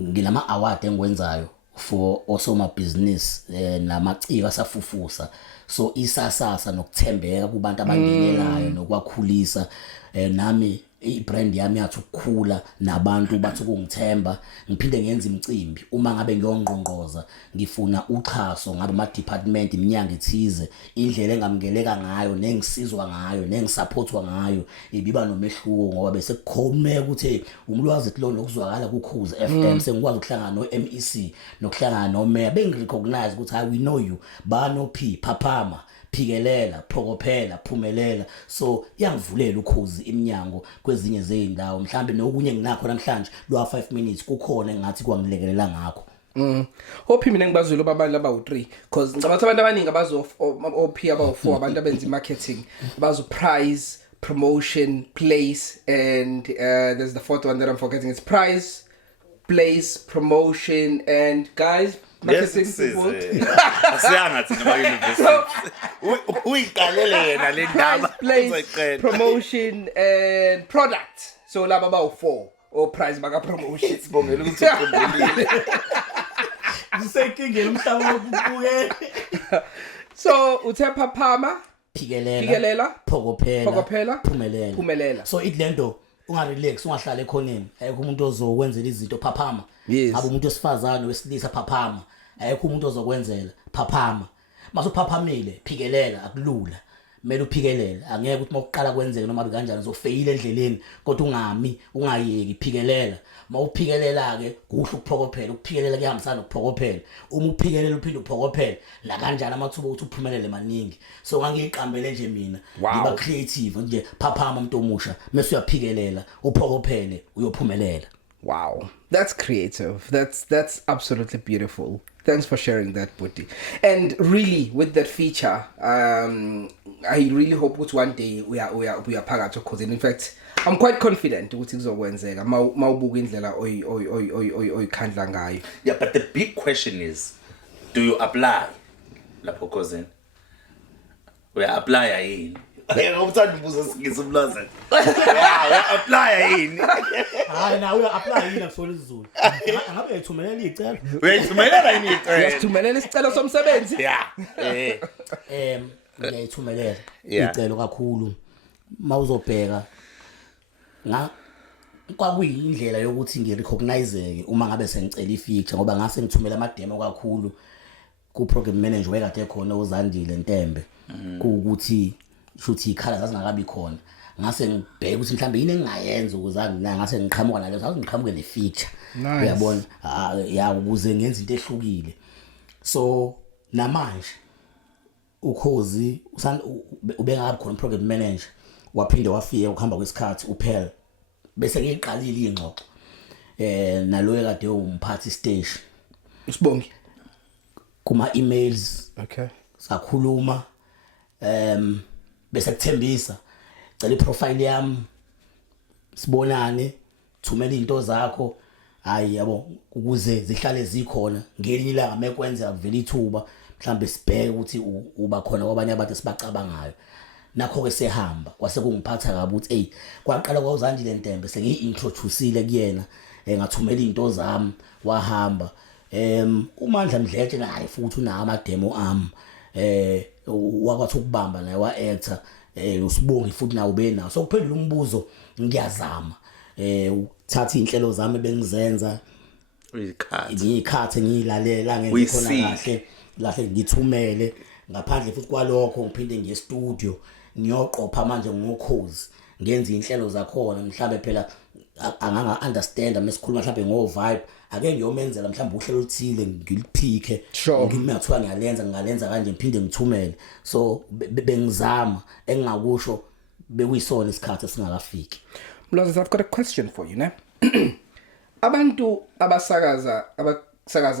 ngilama award engikwenzayo for osoma business namaciko asafufusa so isasasa nokuthembeka kubantu abangenelayo nokwakhulisa nami ibrand yami yathi ukukhula nabantu bathi ukungithemba ngiphinde ngenza imicimbi uma ngabe ngiyongqongqoza ngifuna uxhaso ngabe ama department iminyango ethize indlela engamgeleka ngayo nengisizwa ngayo nengisupportwa ngayo ibiba nomehluko ngoba bese kukhomeka ukuthi umlwazi lo lokuzwakala kuKhuza FM sengikwazi ukuhlangana no MEC nokuhlangana no Mayor bengirecognize ukuthi we know you bano P Phaphama phikelela phokophela phumelela so yangivulela uKhuzi iminyango kwezinye zezindawo mhlambe nokunye nginakho namhlanje lwa 5 minutes kukhona engathi kwangilekelela ngakho Hope mina ngibazwile abantu abawu3 because ngicabanga abantu abaningi abazo OP abawu4 abantu abenza marketing bazo prize promotion place and there's the fourth one that I'm forgetting it's prize place promotion and guys marketing support asiyangathi nama university uyiqalele yena le ndaba place promotion and product so laba abawu4 o prize baka promotion sibongela ukuthi ukhumbulile Ngisekingela umhlaba wokubukela so uthe Phaphama phikelela phokophela phumelela so idlento ungarelax ungahlala ekhoneni ayikho umuntu ozokwenzela izinto Phaphama yes. Ngabe umuntu osifazana wesilisa Phaphama ayikho umuntu ozokwenzela Phaphama masupaphamile phikelela akulula kumele uphikelele angeke ukuthi mawuqala kwenzeke noma kanjani uzofeyila endleleni kodwa ungami ungayeki phikelela mawuphikelela ke kuhle ukuphokophela ukuphikelela kuyahambisana nokuphokophela uma uphikelela uphinde uphokophela la kanjani amathuba ukuthi uphumelele maningi so ngangiyiqambele nje mina ngiba creative nje Phaphama umuntu omusha mase uyaphikelela uphokophele uyophumelela. Wow, that's creative. That's absolutely beautiful. Thanks for sharing that, Buti. And really, with that feature, I really hope that one day we are part of because in fact, I'm quite confident ukuthi kuzokwenzeka mawubuka indlela oyikhandla ngayo. Yeah, but the big question is, do you apply lapho cousin? We apply yini? Ngikuthanda ubuza ngisumlazi. Yeah, apply yini? Hayi na uya apply yini akufona isizulu. Ngabe uyithumelela icelo? Uyithumelela yini icelo? Uyasithumelela isicelo somsebenzi? Yeah. Ngiyithumelela icelo kakhulu. Mawuzobheka kwakuyindlela yokuthi ngirecognizeke uma ngabe sengicela ifeature ngoba ngase ngithumela ama demo kakhulu ku program manager wekade khona uZandile Ntembe ukuthi shuthi ikhala sasingakabi khona ngase ngibheka ukuthi mhlambe yini engayenza ukuze ngase ngiqhamuka nalezo ngiqhamuke ne feature uyabona ya ukuze ngenza into ehlukile so namanje uKhozi ubengabi khona program manager waphinde wafika ukuhamba kwesikhathi uphela bese ngiqalile ingxoxo naloyo kade umphathi stage Sibongi kuma emails okay sakhuluma bese kuthembisa cela iprofile yami sibonane thumela into zakho hayi yabo ukuze zihlale zikhona ngelinye ilanga mekwenzeka kuvela ithuba mhlambe sibheke ukuthi uba khona kwabanye abantu esibacabangayo nakho ke sehamba kwase kungiphatha kabi ukuthi hey kwaqala kwaUZandile Ntembe sengiintroduceile kuyena ngathumela into zami wahamba uMandla Mdletshe naye futhi una ama demo ami wakwathi ukubamba naye wa actor uSibongi futhi nawo benawo so kuphendula umbuzo ngiyazama uthatha inhlelo zami bengizenza ngiyikhathe ngiyilalela ngenze khona kahle ngithumele ngaphandle futhi kwalokho ngiphinde ngiye studio ngiyoqopha manje ngoKhozi ngenza inhlelo zakhona mhlambe phela anganga understand mesikhuluma mhlambe ngo vibe ake ngiyomenzela mhlambe uhlelo oluthile ngiliphike ngimathiwa ngiyalenza kanje ngiphinde ngithumele so bengizama engingakusho bekuyisona isikhathi singakafiki. Mlozi, I've got a question for you, ne? Abantu abasakaza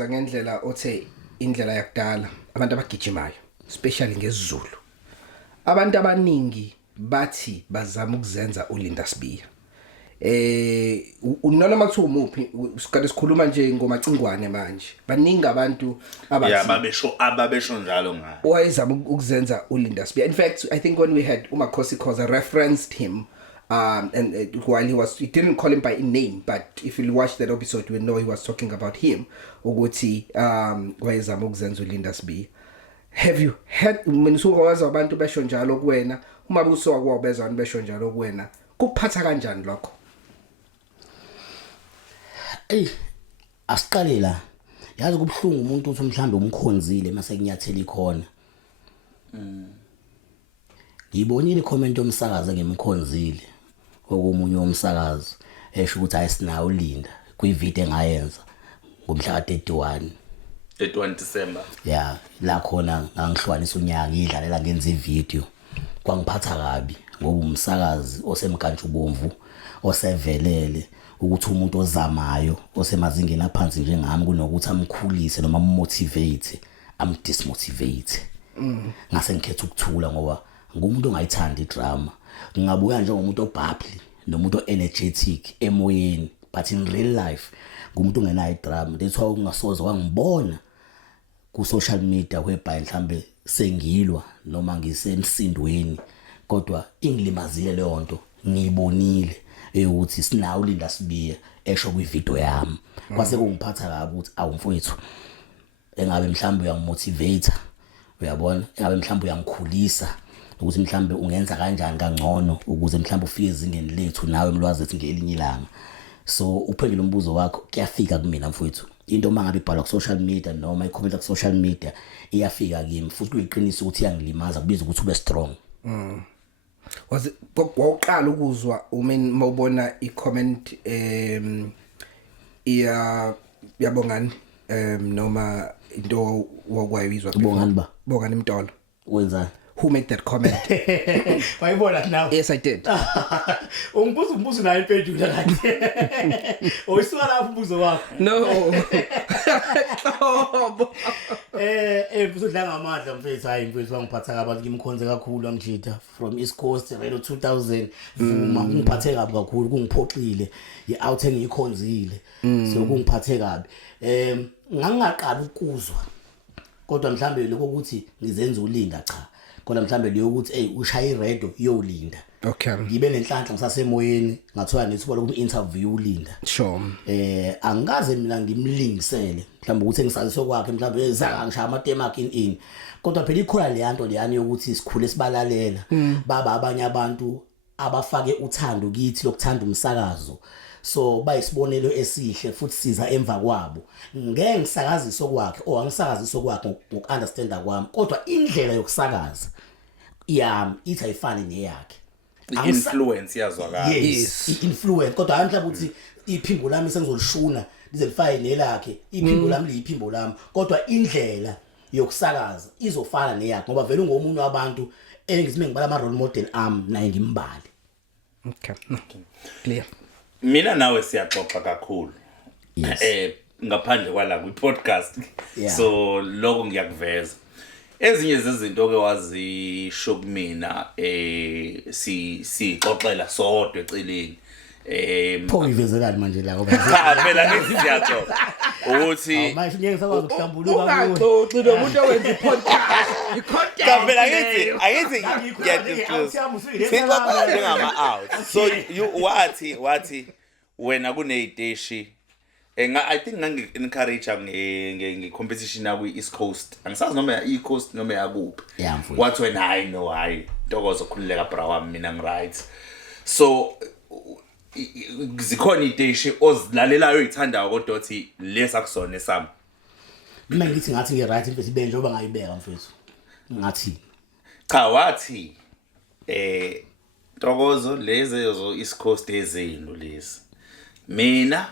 ngendlela othe indlela yakudala abantu abagijimayo especially ngesiZulu abantu abaningi bathi bazama ukuzenza uLinda Sibiya unona makuthiwa umuphi sikade sikhuluma nje ngomacingwane manje baningi abantu abathi ababesho njalo ngayo wayezama ukuzenza uLinda Sibiya. In fact, I think when we had uMakhosi Khoza referenced him and while he didn't call him by name, but if you watch that episode you will know he was talking about him ukuthi wayezama ukuzenza uLinda Sibiya. have you had mina usuwazi abantu besho njalo kuwena uma busowa kwabezwa abantu besho njalo kuwena kuphatha kanjani lokho asiqale la yazi kubhlungu umuntu uthi mhlambe umkhonzile mase kunyathela ikhona ngibonile comment yomsakazo ngemkhonzile okumunye womsakazo esho ukuthi ayisinawo ulinda kwivideo engayenza ngomhla ka 31 December yeah la khona ngangihlwanisa unyaka idlalela ngenza ivideo kwangiphatha kabi ngoba umsakazi osemkantshubomvu osevelele ukuthi umuntu ozamayo osemazingeni aphansi njengami kunokuthi amkhulise noma ammotivate amdismotivate ngase ngikhetha ukuthula ngoba ngumuntu ongayithandi idrama ngingabuya njengomuntu obubbly nomuntu energetic emoyeni but in real life ngumuntu ongenayo idrama that's why ungasoze wangibona ku social media whereby mhlambe sengilwa noma ngisemsindweni kodwa ingilimazile leyo nto ngiyibonile ukuthi sinawo Linda Sibiya esho kwivideo yami kwase kungiphatha kabi ukuthi awumfowethu engabe mhlambe uyangimotivate uyabona engabe mhlambe uyangikhulisa ukuthi mhlambe ungenza kanjani kangcono ukuze mhlambe ufike ezingeni lethu nawe mlwazi ethi ngelinye ilanga so uphendula umbuzo wakho kuyafika kumina mfowethu into mangabe ibhala ku social media noma ikhomenta ku social media iyafika kimi futhi kuyiqinisa ukuthi iyangilimaza kubiza ukuthi ube strong was waqala ukuzwa mawubona i-comment yabongani noma into wakwayizwa bongani ba bongani Mtolo wenza who made that comment wayibona now yes I did umbuzo nayo impendulo kahle oyiswa lapho umbuzo wakho no uzodlanga amandla mfethu hayi mfethu wangiphatha kabi ngimkhonze kakhulu amjita from East Coast Radio 2000 vuma ngiphathe kabi kakhulu kungiphoxile i-out engiyikhonzile so kungiphathe kabi ngangaqala ukuzwa kodwa mhlambe lokho ukuthi ngizenza ulinda cha kodwa mhlambe leyo ukuthi ushaya iredo yolinda okay ngibe nenhlanhla ngisasemoyeni ngathola nethuba loku-interview ulinda sure angikaze mina ngimlingisele mhlambe ukuthi engisaziswe kwakhe mhlambe ezaka ngishaya amatemaki in kodwa phela ikhona leyanto leyani yokuthi sikhule sibalalela baba abanye abantu abafake uthando kithi lokuthanda umsakazo so bayisibonelo esihle futhi siza emva kwabo ngeke ngisakaziswe kwakhe angisakaziswe kwakhe ngokunderstanda kwami kodwa indlela yokusakaza yami ithi ayifani neyakhe influence yazwakala yes influence kodwa mhlawumbe ukuthi iphimbo lami sengizolishuna lize lifake nelakhe iphimbo lami liyiphimbo lami kodwa indlela yokusakaza izofana neyakhe ngoba vele ungomunye wabantu engizime ngibala ama role model naye ngimbali okay clear mina nawe siyaxoxa kakhulu ngaphandle kwala kwi-podcast so lokho ngiyakuveza ezinye zezinto ke wazisho kumina sixoxela sodwa eceleni phoyivezelani manje la ngoba cha phela ngithi siyaxoxa ukuthi manje ngeke sakwazi ukuhlambuluka ungaxoxi nomuntu owenza i-podcast cha phela ayithi sixoxa njengama out so you wathi wena kuneyiteshi I think ngangi-encourage nge-competition yaku East Coast angisazi noma ya East Coast noma yakuphi wathi wena hayi no hayi Ntokozo khulileka bra wami mina ngi-right so zikhona iteshi ozilalelayo ithandayo kodwa uthi lesa kusona sami mina ngithi ngathi ngi-right mfethu ibe njengoba ngayibeka mfethu ngathi cha wathi Ntokozo lezo East Coast ezenu lezi mina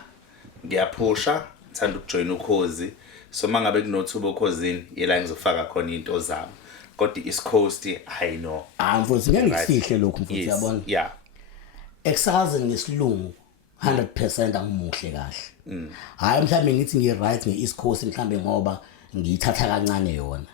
ngiyaphusha ngithanda ukujoin ukhozi so mangabe kunothuba ukhozini yela ngizofaka khona into zami kodwa East Coast I know mfowethu ngeke ngisihle lokho mfowethu yabona yeah exercise ngesilungu 100% angimuhle kahle hayi mhlambe ngithi ngi-right nge-East Coast mhlambe ngoba ngiyithatha kancane yona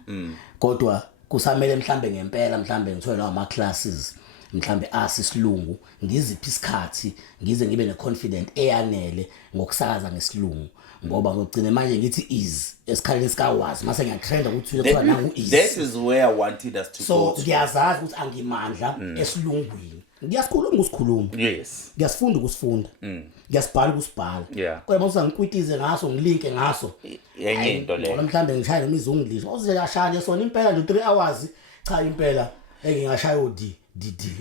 kodwa kusamele mhlambe ngempela mhlambe ngithole lawo ama classes mhlambe asisilungu ngiziphi isikhathi ngize ngibe neconfident eyanele ngokusakaza ngesilungu ngoba ngogcina manje ngithi is esikhaleni sikawazi mase ngiyatrenda ukuthi uthola nangu is that is where I wanted us to go so ngiyazazi ukuthi angimandla esilungwini ngiyasikhuluma ukusikhuluma yes ngiyasifunda ukusifunda ngiyasibhala ukusibhala yeah kodwa mase ngikwitize ngaso ngilinke ngaso yenye into le. Mhlambe ngishaya imizunglish ozeyashaya sona impela nje 3 hours cha impela engingashaya odi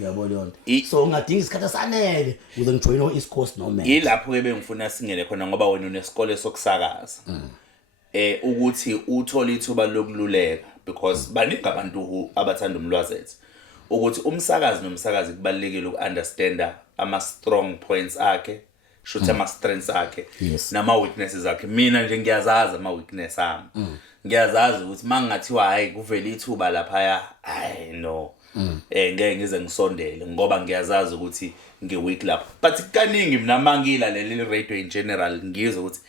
yabo lonto so ngadinga isikhathi sanele ukuze ngijoin East Coast no man Yilapho ke bengifuna singene khona ngoba wena unesikole sokusakaza ukuthi uthole ithuba lokululeka because baningi abantu abathanda umlwazethu ukuthi umsakazi nomsakazi kubalekile ukunderstanda ama strong points akhe shothi ama strengths akhe nama weaknesses akhe mina nje ngiyazazi ama weakness ami ngiyazazi ukuthi mangingathiwa hayi kuvela ithuba lapha hayi no ngeke ngize ngisondele ngoba ngiyazazi ukuthi ngiweak lapho but kaningi mina mangila leli radio in general ngizwe ukuthi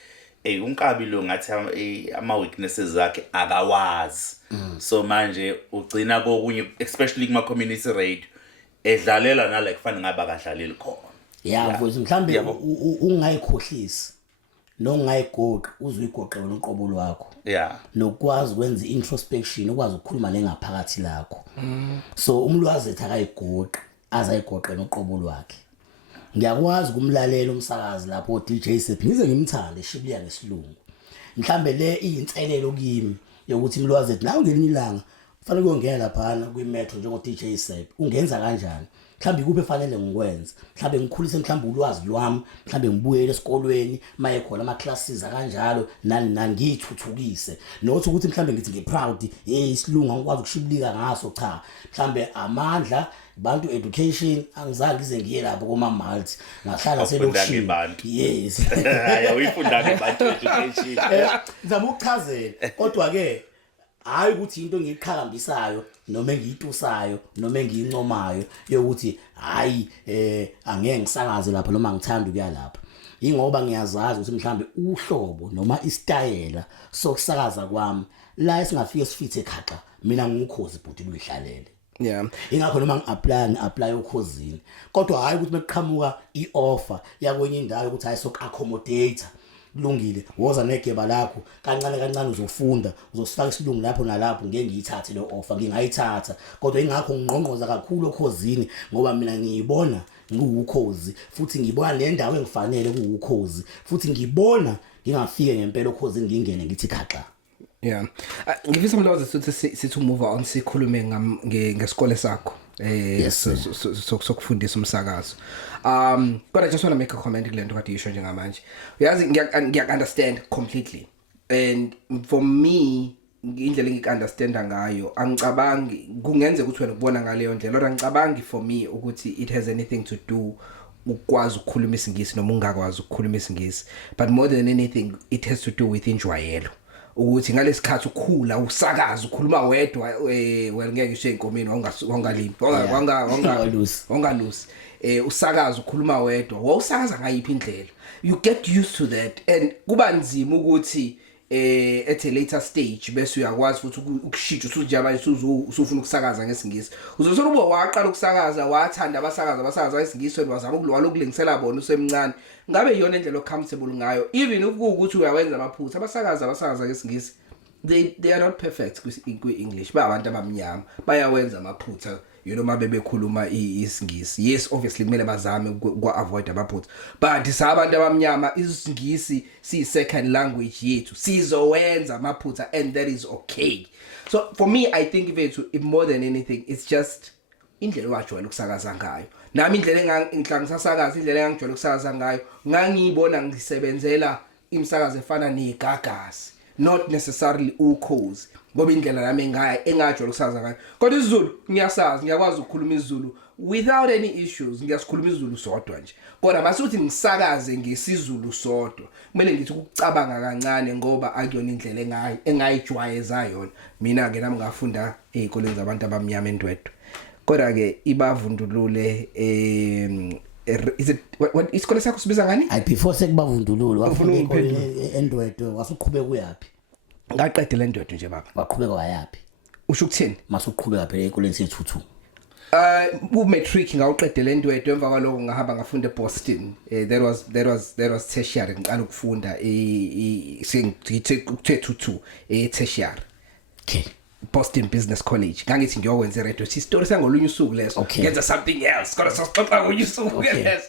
unkabi lo ngathi ama weaknesses zakhe akawazi so manje ugcina kokunye especially kuma community radio edlalela nala kufanele ngaba kadlaleli khona mfowethu mhlambe ungayikhohlisi nongayigoqa uzigoqe noqobo lwakho nokwazi ukwenza introspection ukwazi ukukhuluma lengaphakathi lakho so umlwazethu akayigoqa azayigoqe noqobo lwakhe ngiyakwazi kumlalela umsakazi lapho DJ Sephi ngize ngimthande shibiliya ngesilungu mhlambe le iyinselelo kimi yokuthi imlwazethu nawe ngelinye ilanga kufanele uyongena lapha kwimetro njengo DJ Sephi ungenza kanjani mhlambe kuphi efanele ngikwenza mhlambe ngikhulise mhlambe ulwazi lwami mhlambe ngibuyele esikolweni maye khona ama classes akanjalo nani ngithuthukise nothi ukuthi mhlambe ngithi ngiproud isilungu angikwazi ukushibilika ngaso cha mhlambe amandla bantu education angizange ngize ngiye lapho kuma multi ngahlala selokishini yes uyifunda ngebantu education ngizama ukuchazela kodwa ke hayi ukuthi into ngiyiqhakambisayo noma engiyitusayo noma engiyincomayo yokuthi hayi angeke ngisakaze lapha noma ngithanda ukuya lapha ingoba ngiyazazi ukuthi mhlambe uhlobo noma istayela sokusakaza kwami la esingafike sifithe khaxa mina ngukhozi bhuti luyihlalele ingakho noma ngi-apply ukhosini kodwa hayi ukuthi beqhamuka i-offer yakwenye indawo ukuthi hayi sok-accommodator kulungile woza negeba lakho kancane uzofunda uzosifaka isilungu lapho nalapho ngeke ngiyithathe le offer ngingayithatha kodwa ingakho ngqongqoza kakhulu okhosini ngoba mina ngiyibona ngiwukhozi futhi ngibona nendawo engifanele kuwukhozi futhi ngibona ngingafike ngempela okhosini ngingene ngithi khaxa ngifisa umlwazi sithi move on sikhulume ngesikole sakho sokufundisa umsakazo but I just want to make a comment kulento kade yisho njengamanje uyazi ngiya understand completely and for me indlela engikunderstanda ngayo angicabangi kungenze ukuthi wena ubona ngaleyo ndlela kodwa angicabangi for me ukuthi it has anything to do ukwazi ukukhuluma isingisi noma ungakwazi ukukhuluma isingisi but more than anything it has to do with injwayelo ukuthi ngalesikhathi ukhula usakaza ukhuluma wedwa well ngeke ngisho inkomeni wangalimi wangalusi usakaza ukhuluma wedwa wawusakaza ngayiphi indlela you get used to that and kuba nzima ukuthi at a later stage bese uyakwazi futhi ukushintsha usuthi manje usufuna ukusakaza ngesingisi uzosola uba waqala ukusakaza wathanda abasakaza ngesingisi wazama ukulingisela bona usemncane ngabe iyona indlela ocomfortable ngayo even ukuthi uyawenza amaphutha abasakaza ngesingisi they are not perfect kwi-English abantu abamnyama bayawenza amaphutha noma bebekhuluma isingisi yes obviously kumele bazame ukwa-avoid amaphutha but sabantu abamnyama isingisi si-second language yethu sizowenza amaphutha and that is okay so for me I think if more than anything it's just indlela wajwayela ukusakaza ngayo nami indlela ngisasakaza indlela engangijwayela ukusakaza ngayo ngangiyibona ngisebenzela imsakazo efana negagasi not necessarily ukhozi ngoba indlela nami engajwayela ukusakaza ngayo kodwa isiZulu ngiyasazi ngiyakwazi ukukhuluma isiZulu without any issues ngiyasikhuluma isiZulu sodwa nje kodwa masuthi ngisakaze ngesizulu sodwa kumele ngithi ukucabanga kancane ngoba akuyona indlela engayijwayeza yona mina ke nami ngafunda ezikoleni zabantu abamnyama endwedwe kodwa ke ibavundulule is it what isikole sakho sibiza ngani before sekubavundulule wafunda endwedwe wasuqhubeka kuyapi ngaqedela endwedwe nje baba waqhubeka wayapi usho ukuthini masuqhubeka phela ezikoleni sethu u-matric ngawuqedela endwedwe emva kwaloko ngahamba ngafunda eBoston that was tertiary ngiqala ukufunda sengithe tertiary okay Boston Business College ngangithi ngiyokwenza radio story sangolunye usuku leso ngenza something else kodwa sasixoxa ngolunye usuku leso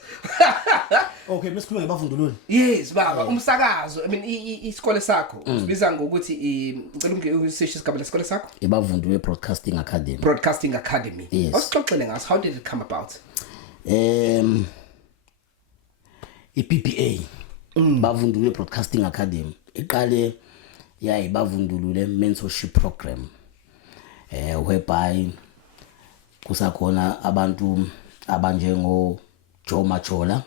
Okay, besikhuluma ngebavundululi. Yes baba, umsakazo. I mean isikole sakho usibiza ngokuthi ngicela ungisisho isigaba lesikole sakho. Ibavundulule Broadcasting Academy. Broadcasting Academy. Yes. Awusixoxele ngaso, how did it come about? iPPA. Bavundulule Broadcasting Academy. Iqale ibavundulule mentorship program. Whereby kusakhona abantu abanjengo Joe Machola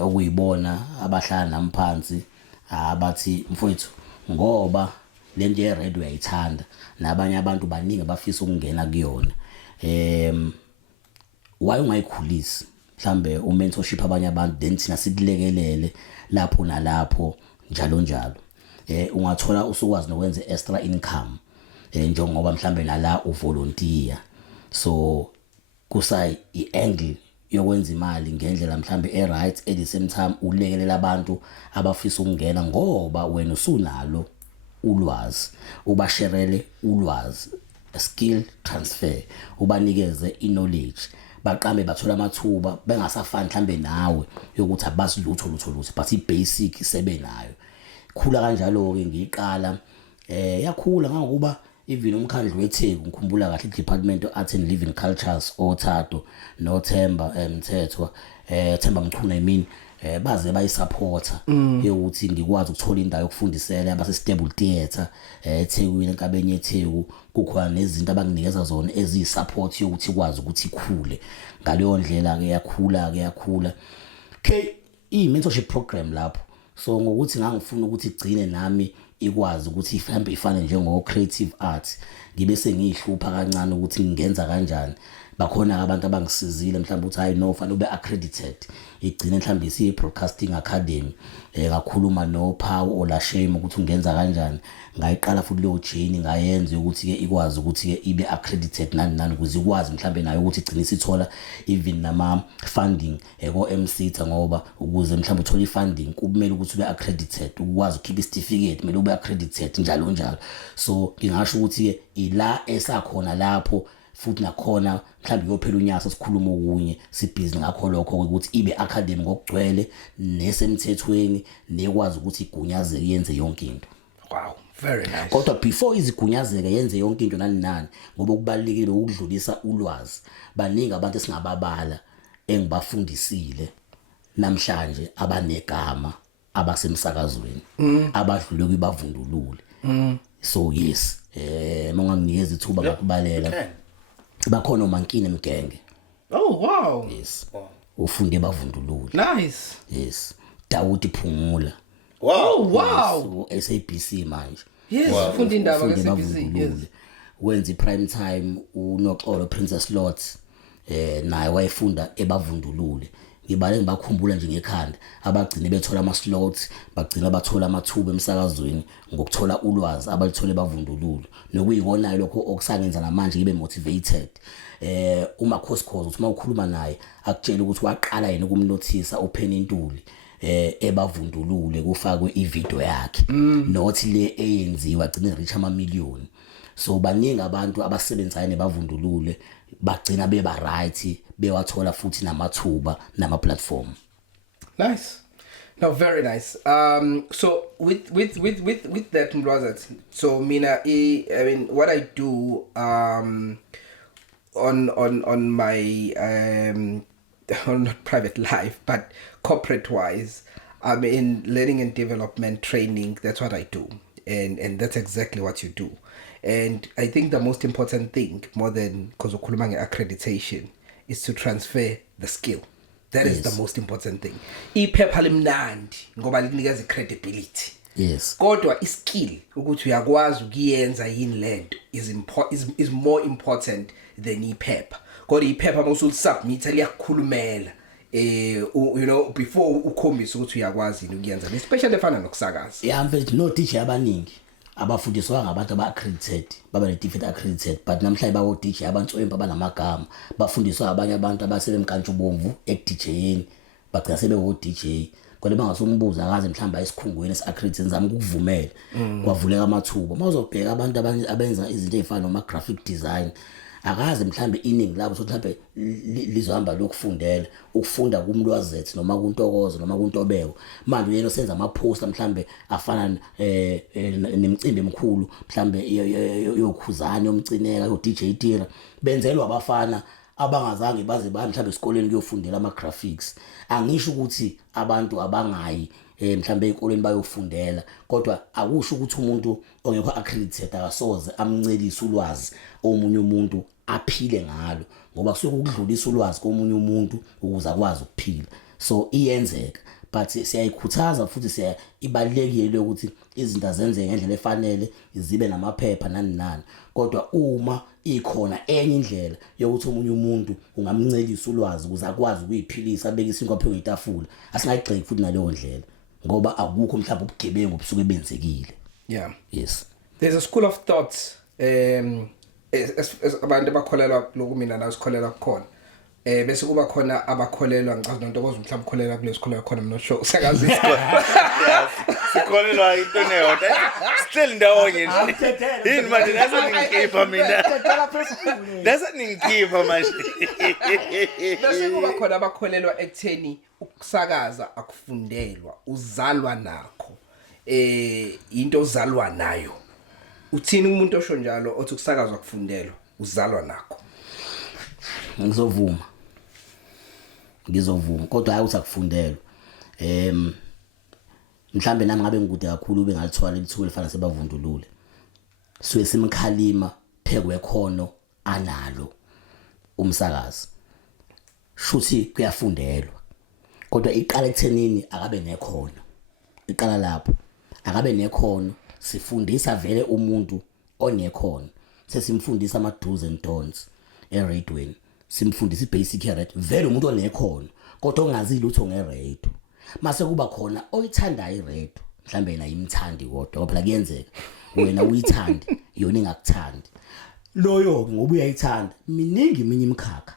okuyibona abahlala namphansi abathi mfowethu ngoba lento ye radio uyayithanda nabanye abantu baningi abafisa ukungena kuyona why ungayikhulisi mhlambe umentorship abanye abantu then thina sikulekelele lapho nalapho njalo ungathola usukwazi nokwenza extra income njengoba mhlambe nala uvolunteer so kusay iangle yokwenza imali ngendlela mhlambe right at the same time ulekelela abantu abafisa ukungena ngoba wena usunalo ulwazi ubasherele ulwazi skill transfer ubanikeze knowledge baqambe bathola amathuba bengasafani mhlambe nawe yokuthi abazi lutho but ibasic sebenayo khula kanjalo ke ngiqala yakhula ngokuba even umkhandlu weTheku ngikhumbula kahle iDepartment of Art and Living Cultures oThato noThemba Mthethwa Themba Mchunu baze bayisupporta yokuthi ngikwazi ukuthola indawo yokufundisela abase stable theatre eThekwini enkabeni yeTheku kukhona nezinto abanginikeza zona eziyisupport yokuthi ikwazi ukuthi ikhule ngaleyo ndlela ke yakhula i-mentorship program lapho so ngokuthi ngangifuna ukuthi igcine nami ikwazi ukuthi mhlambe ifane njengo creative art ngibe sengihlupha kancane ukuthi ngingenza kanjani bakhona abantu abangisizile mhlambe uthi hayi no fanele ube accredited igcine mhlambe isi Broadcasting Academy ngakhuluma no Phawu Olashame ukuthi ungenza kanjani ngayiqala futhi leyo journey ngayenza ukuthi ke ikwazi ukuthi ke ibe accredited nani ukuze ikwazi mhlambe nayo ukuthi igcine isithola even nama funding eko MCTA ngoba ukuze mhlambe uthole ifunding kumele ukuthi ube accredited ukwazi ukhipha certificate kumele ube accredited njalo so ngingasho ukuthi ke ila esakhona lapho futhi nakhona mhlambe kuyophela unyaka sikhuluma okunye sibhizi ngakho lokho ukuthi ibe academy ngokugcwele nesemthethweni nekwazi ukuthi igunyazeke yenze yonke into. Wow, very nice. Kodwa before izigunyazeke yenze yonke into nani ngoba kubalekile ukudlulisa ulwazi baningi abantu esingababala engibafundisile namhlanje abanegama abasemsakazweni abadlule kwibavundulule so yes monganginikeza ithuba ngokubalela bakhona uMankini Mgenge. Oh wow. Yes. Ufunde bavundulule. Nice. Yes. Dawudi Phumula. Wow, wow. So SABC manje. Yes, ufunde indaba kaSABC. Yes. Wenza prime time uNoxolo Princess Lot naye wayefunda ebavundulule. Ngibale ngibakhumbula nje ngekhanda abagcine bethola ama slots bagcina bathola amathuba emsakazweni ngokuthola ulwazi abalithole bavundululu nokuyikona lokho okusangenza namanje ngibe motivated uMakhosikozo uthi mawukhuluma naye akutshela ukuthi waqala yena ukumnothisa open intuli ebavundulule kufakwe ivideo yakhe nothi le eyenziwa agcine reach ama-million so baningi abantu abasebenzayo nebavundulule bagcina beba right bewathola futhi namathuba nama platform. Nice. No, very nice. So with that Mlwazat, so mina I mean what I do on my on not private life but corporate wise, I'm in learning and development training. That's what I do, and that's exactly what you do. And I think the most important thing, more than because ukhuluma nge-accreditation, is to transfer the skill. That is the most important thing. Iphepha limnandi ngoba likunikeza credibility. Yes. Kodwa iskill ukuthi uyakwazi ukuyenza yini lento is more important than iphepha. Kodwa iphepha mawusulisubmit liyakukhulumela you know before ukhombisa ukuthi uyakwazi ukuyenza, especially efana nokusakaza. Yeah, mfethu no DJ abaningi abafundiswa ngabantu aba-accredited baba ne-different accredited but namhlanje bawo DJ abantswempa abanamagama bafundiswa abanye abantu abasebemkantshubomvu ekDJeni bagcina sebewo DJ kodwa bangasumbuza akaze mhlamba esikhungweni esi-accredited zami ukuvumela kwavuleka amathuba mawuzobheka abantu abenza izinto ezifana noma graphic design akaze mhlambe iningi labo sokuthi mhlambe lizohamba lokufundela ukufunda kumlwazethu noma kuntokozo noma kuntobeko manje uyena osenza ama poster mhlambe afana nemicimbi emkhulu mhlambe yokhuzana yomcineka yo DJ Tira benzelwa abafana abangazange baze mhlambe esikoleni kuyofundela ama graphics angisho ukuthi abantu abangayi mhlambe ezikoleni bayofundela kodwa akusho ukuthi umuntu ongekho accredited akasoze amncelise ulwazi omunye umuntu aphile ngalo ngoba kusuke ukudlulisa ulwazi komunye umuntu ukuze akwazi ukuphila so iyenzeka but siyayikhuthaza futhi ibalekile ukuthi izinto azenzeke ngendlela efanele zibe namaphepha nani kodwa uma ikhona enye indlela yokuthi umunye umuntu ungamncelisa ulwazi ukuze akwazi ukuyiphilisa abeke isinkwa phezu kwetafula asingayigxeki futhi naleyo ndlela ngoba akukho mhlawumbe ubugebengu obusuke benzekile. Yeah. Yes. There's a school of thought abantu bakholelwa lokhu mina la sikholelwa kukhona bese kuba khona abakholelwa ngicazi nontokozo mhlawumbe ukholelwa kule sikholelwa khona I'm not sure usakazi isikole sikholelwa into neyodwa still ndawonye nje yini manje nasengikhipha mina nasengikhipha manje bese kuba khona abakholelwa ekutheni ukusakaza akufundelwa uzalwa nakho into ozalwa nayo uthini umuntu osho njalo othi ukusakazwa kufundelwa uzalwa nakho ngizovuma kodwa hayi usakufundelwa mhlambe nami ngabe ngikude kakhulu ube ngalithola lithuba lefana sebavundulule suye simkhalima phekwe khono analo umsakazi shuthi kuyafundelwa kodwa iqala ekuthenini akabe nekhono iqala lapho akabe nekhono sifundisa vele umuntu onekhono sesimfundisa ama do's and don'ts eradweni simfundisa ibasic rate vele umuntu onekhono kodwa ongazi lutho ngeradio mase kuba khona oyithanda iradio mhlambe na imthandi kodwa phela kuyenzeka wena uyithandi yona ingakuthandi loyo ngoba uyayithanda miningi minye imkhakha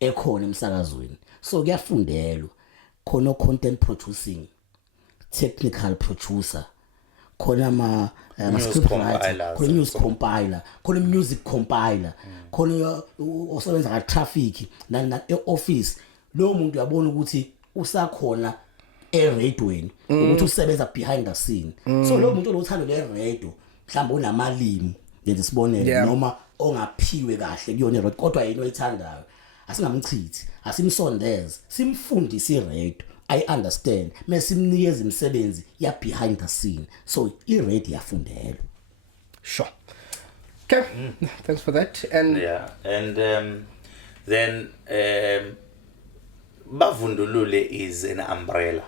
ekhona emsakazweni so kuyafundelwa khona content producing technical producer khona ama script writer khona news compiler khona music compiler khona osebenza ka traffic na office lo muntu uyabona ukuthi usakhona eradweni ukuthi usebenza behind the scene so lo muntu onothando le radio mhlawumbe unamalimi njengoba sibonele noma ongaphiwe kahle kuyona radio kodwa yena oyithandayo asingamchithi asimsondeze simfundise iradio I understand mesimnikeza imisebenzi ya behind the scene so iradio yafundelwa. Sure. Okay. Thanks for that. And yeah, and then bavundulule is an umbrella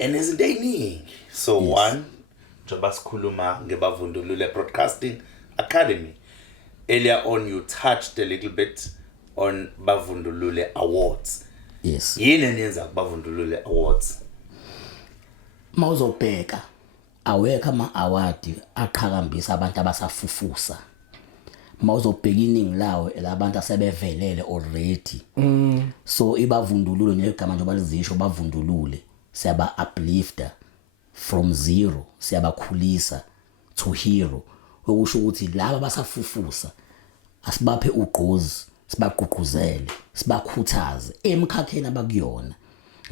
and izinto eziningi so yes. One njoba sikhuluma ngebavundulule broadcasting academy earlier on you touched a little bit on bavundulule awards. Yes. Yini enyenza kubavundulule awards? Mawuzobheka awekho ama award aqhakambisa abantu abasafufusa. Mawuzobheka iningi lawo elabantu asebevelele already. So ibavundulule negama nje balizisho bavundulule siyaba uplifter from zero siyabakhulisa to hero okusho ukuthi laba basafufusa asibaphe ugqozi sibagqugquzele sibakhuthaze emkhakheni abakuyona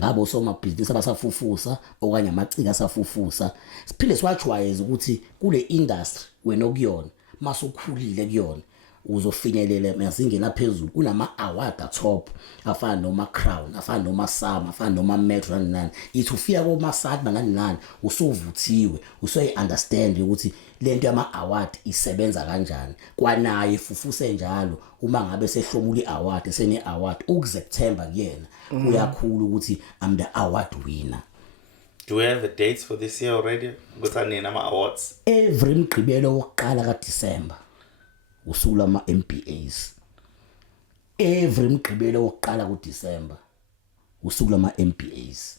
ngabo somabhizinisi abasafufusa okanye amacika asafufusa siphile siwajwayeza ukuthi kule industry wena okuyona masukhulile kuyona uzofinyelela emazingeni aphezulu kunama award atop afana noma crown afana noma sama afana noma metro nani ithi ufika koma sadba nani usuvuthiwe usoyi understand ukuthi lento yama award isebenza kanjani kwanaye fufuse njalo uma ngabe sehlomula iaward esene award ukuzethemba kuyena uyakhulu ukuthi I'm the award winner. Do we have the dates for this year already? Kuthani nama awards? Every mgqibelo wokuqala kaDecember usula ama MPAs. Every mgqibelo wokuqala kuDecember usula ama MPAs.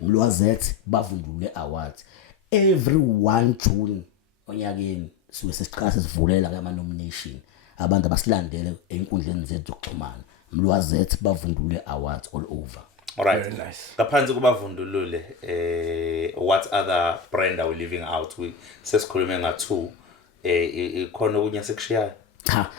Mlwazethu bavundulule awards. Every 1 June onyakeni siwe sesiqala sesivulela kama nomination abantu abasilandele einkundleni zethu zokuxhumana. Mlwazethu bavundulule awards all over. All right. Very nice. Kaphansi kubavundulule what other brand are we leaving out? We sesikhulume nga2 khona okunye sekushiyayo. Cha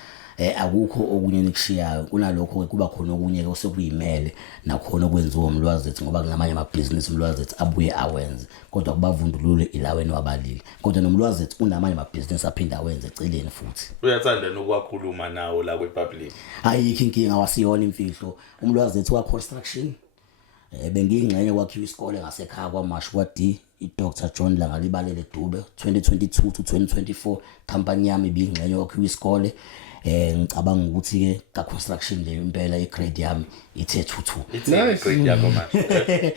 akukho okunye nikushiyayo kunalokho kuba khona okunye ke osekuyimele nakhona okwenziwa umlwazethu ngoba kunamanye amabhizinisi umlwazethu abuye awenze kodwa kubavundulule ilaweni wabalile kodwa nomlwazethu unamanye amabhizinisi aphinda awenze eceleni futhi uyathanda nokwakhuluma nawo la kwepublic ayikho inkinga wasiyona imfihlo umlwazethu wa construction bengiyingxenye kwakhiwa isikole ngasekhaya kwaMashu kwaD iDr John Langalibalele Dube 2022 to 2024 company yami ibingxenye kwakhiwa isikole ngicabanga ukuthi ke ka construction le impela igrade yami ithe 22 grade yakho manje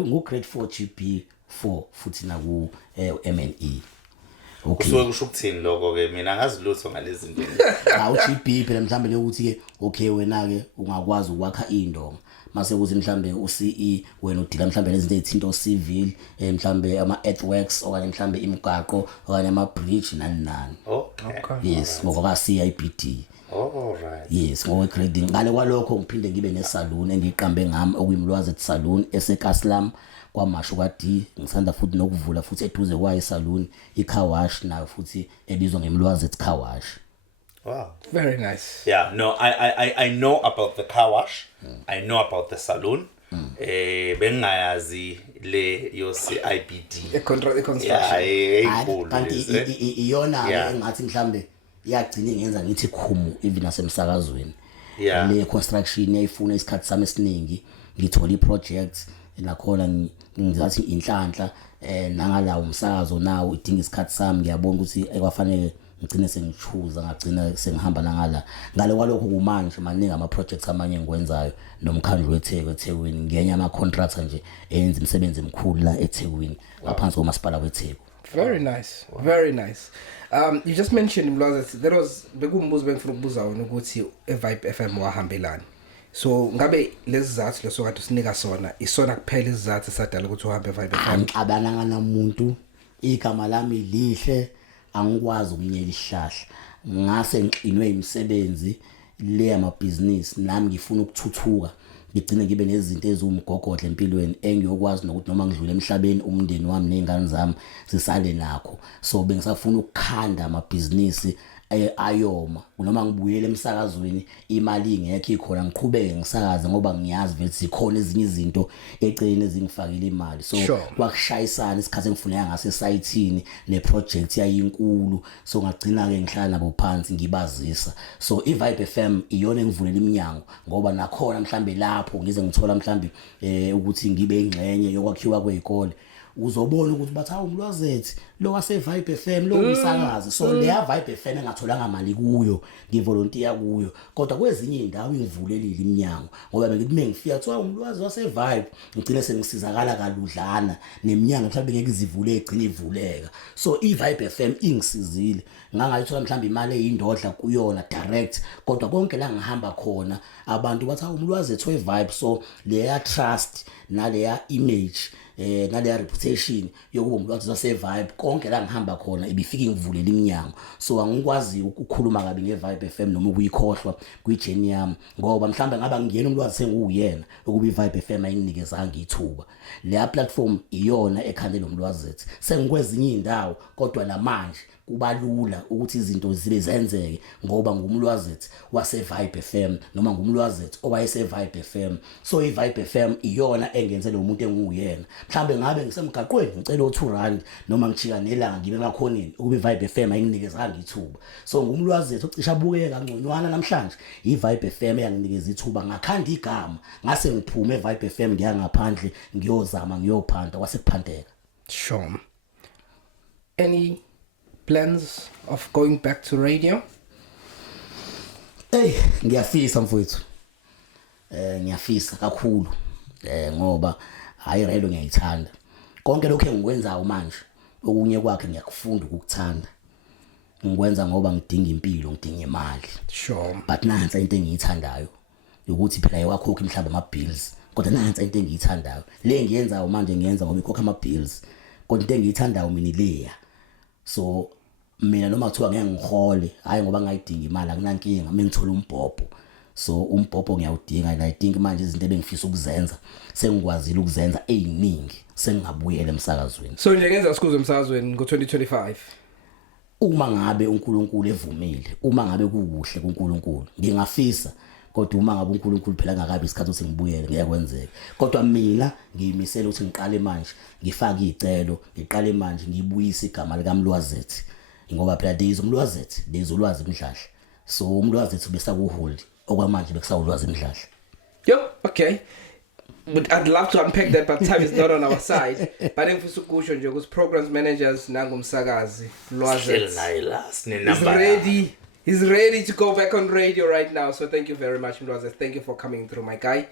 ngu grade 4 GP4 futhi na ku MNE kusuke kusho ukuthini lokho ke mina ngazi lutho ngalezi zinto awu GP phela mhlambe ukuthi ke okay wena ke ungakwazi ukwakha indonga mase kuthi mhlambe uCE wena udila mhlambe lezinto ezithinto civil mhlambe ama earthworks okanye mhlambe imigaqo okanye ama bridge nani okay yes ngoba ka CIBD alright yes ngowe grading ngale kwalokho ngiphinde ngibe nesalon engiqambe ngami okuyimlwazethu salon eseKaslam kwaMashu kwaD ngisanda futhi nokuvula futhi eduze kwayo salon icar wash nayo futhi ebizwa ngemlwazethu car wash. Wow, very nice. Yeah, no, I know about the car wash. I know about the salon. Bengayazi le yo CIBD. The construction. Yeah, kanti iyona engathi mhlambe iyagcina ngenza ngithi khumu even nasemsakazweni. Yeah. Le construction yayifuna isikhathi sami esiningi ngithola iproject nakhona ngizathi inhlanhla nangalawo umsakazo nawo idinga isikhathi sami ngiyabona ukuthi ekwafanele ngicine sengichuza ngagcina sengihamba ngale kwalokho kumanje maningi ama projects amanye ngikwenzayo nomkhandlu weThekwini ngenye ama contractor nje enza imisebenzi emikhulu la eThekwini ngaphansi komasipala weTheku. Very nice. Very nice. You just mentioned Mlwazethu there was bekumbuzo bengifuna ukubuza wona ukuthi eVibe FM wahambelana. So ngabe lezi zathu leso kade usinika sona isona kuphela izathu esadala ukuthi uhambe eVibe FM. Angixabananga namuntu igama lami lihle angikwazi ukunyela ihlahla ngase ngixinwe imisebenzi le yamabhizinisi nami ngifuna ukuthuthuka ngigcine ngibe nezinto ezumgogodla empilweni engiyokwazi nokuthi noma ngidlule emhlabeni umndeni wami nezingane zami sisale nakho so bengisafuna ukukhanda amabhizinisi ayoma noma ngibuyele emsakazweni imali ingekho ikhona ngiqhubeke ngisakaze ngoba ngiyazi vele zikhona ezinye izinto eceleni ezingifakile imali so kwakushayisana isikhathi engifuneka ngase site neproject yayinkulu so ngagcina ke ngihlala nabo phansi ngibazisa so iVibe FM iyona engivulela iminyango ngoba nakhona mhlambe lapho ngize ngithola mhlambe ukuthi ngibe ingxenye yokwakhiwa kwezikole uzobona ukuthi bathi umlwazethu lo waseVibe FM lo umsakazi so leya Vibe FM engatholanga mali kuyo ngivolunteer kuyo kodwa kwezinye indawo ingivulelile iminyango ngoba bengithi mengifika kuthiwa umlwazi waseVibe ngicine sengisizakala kaludlana neminyango mhlawumbe ngeke izivule egcine ivuleka so iVibe FM ingisizile ngangayithola mhlawumbe imali eyindodla kuyona direct kodwa konke la ngihamba khona abantu bathi umlwazethu weVibe so leya trust naleya image naleya reputation yokuba umlwazi waseVibe konke la ngihamba khona ibifika ingivulela iminyango so angikwazi ukukhuluma kabi ngeVibe FM noma ukuyikhohlwa kwijeni yami ngoba mhlambe ngaba ngiyena umlwazi senguyena ukuba iVibe FM ayinginikeza ngithuba leya platform iyona ekhande lomlwazethu sengikwezinye indawo kodwa namanje kubalula ukuthi izinto zibe zenzeke ngoba ngumlwazethu waseVibe FM noma ngumlwazethu owayeseVibe FM so iVibe FM iyona engenze lo muntu enguyena mhlambe ngabe ngisemgaqweni ngicela u2 noma ngichika nelanga ngibe emakhoneni ukuba iVibe FM ayinginikeza ngithuba so ngumlwazethu ocisha bukeka ngconywana namhlanje iVibe FM yanginikeza ithuba ngakhanda igama ngase ngiphume eVibe FM ngiya ngaphandle ngiyozama ngiyophanda kwasekuphandeka. Sure. Any plans of going back to radio? Ngiyafisa mfowethu. Ngiyafisa kakhulu. Ngoba hayi radio ngiyayithanda. Konke lokho engikwenzayo manje okunye kwakhe ngiyakufunda ukukuthanda. Ngikwenza ngoba ngidinga impilo, ngidinga imali. Sure. But nansi into engiyithandayo ukuthi phela yawakhokha mhlawumbe ama bills. Kodwa nansi into engiyithandayo. Le ngiyenzayo manje ngiyenza ngoba ikhokha ama bills. Kodwa into engiyithandayo mina ileya. So mina noma kuthiwa ngeke ngihole hayi ngoba ngayidinga imali akunankinga mengithola umbhobho so umbhobho ngiyawudinga and I think manje izinto ebengifisa ukuzenza sengikwazile ukuzenza eziningi sengingabuyela emsakazweni so nje ngenza sikuzwe emsakazweni ngo2025 uma ngabe uNkulunkulu evumile, uma ngabe kukuhle kuNkulunkulu ngingafisa kodwa uma ngabe uNkulunkulu phela ngakabi isikhathi ukuthi ngibuyele ngiyakwenzeka kodwa mina ngiyimisela ukuthi ngiqale manje ngifake izicelo ngiqale manje ngibuyise igama likaMlwazethi ngoba phela there's uMlwazethi there's ulwazi Mdladla so uMlwazethi besakuholdi okwamanje bekusawulwazi Mdladla. Yo, okay. But I'd love to unpack that, but time is not on our side. But if usukusho nje ukuthi programs managers nangumsakazi Mlwazethi he's ready to go back on radio right now. So thank you very much Mlwazethi. Thank you for coming through my guy.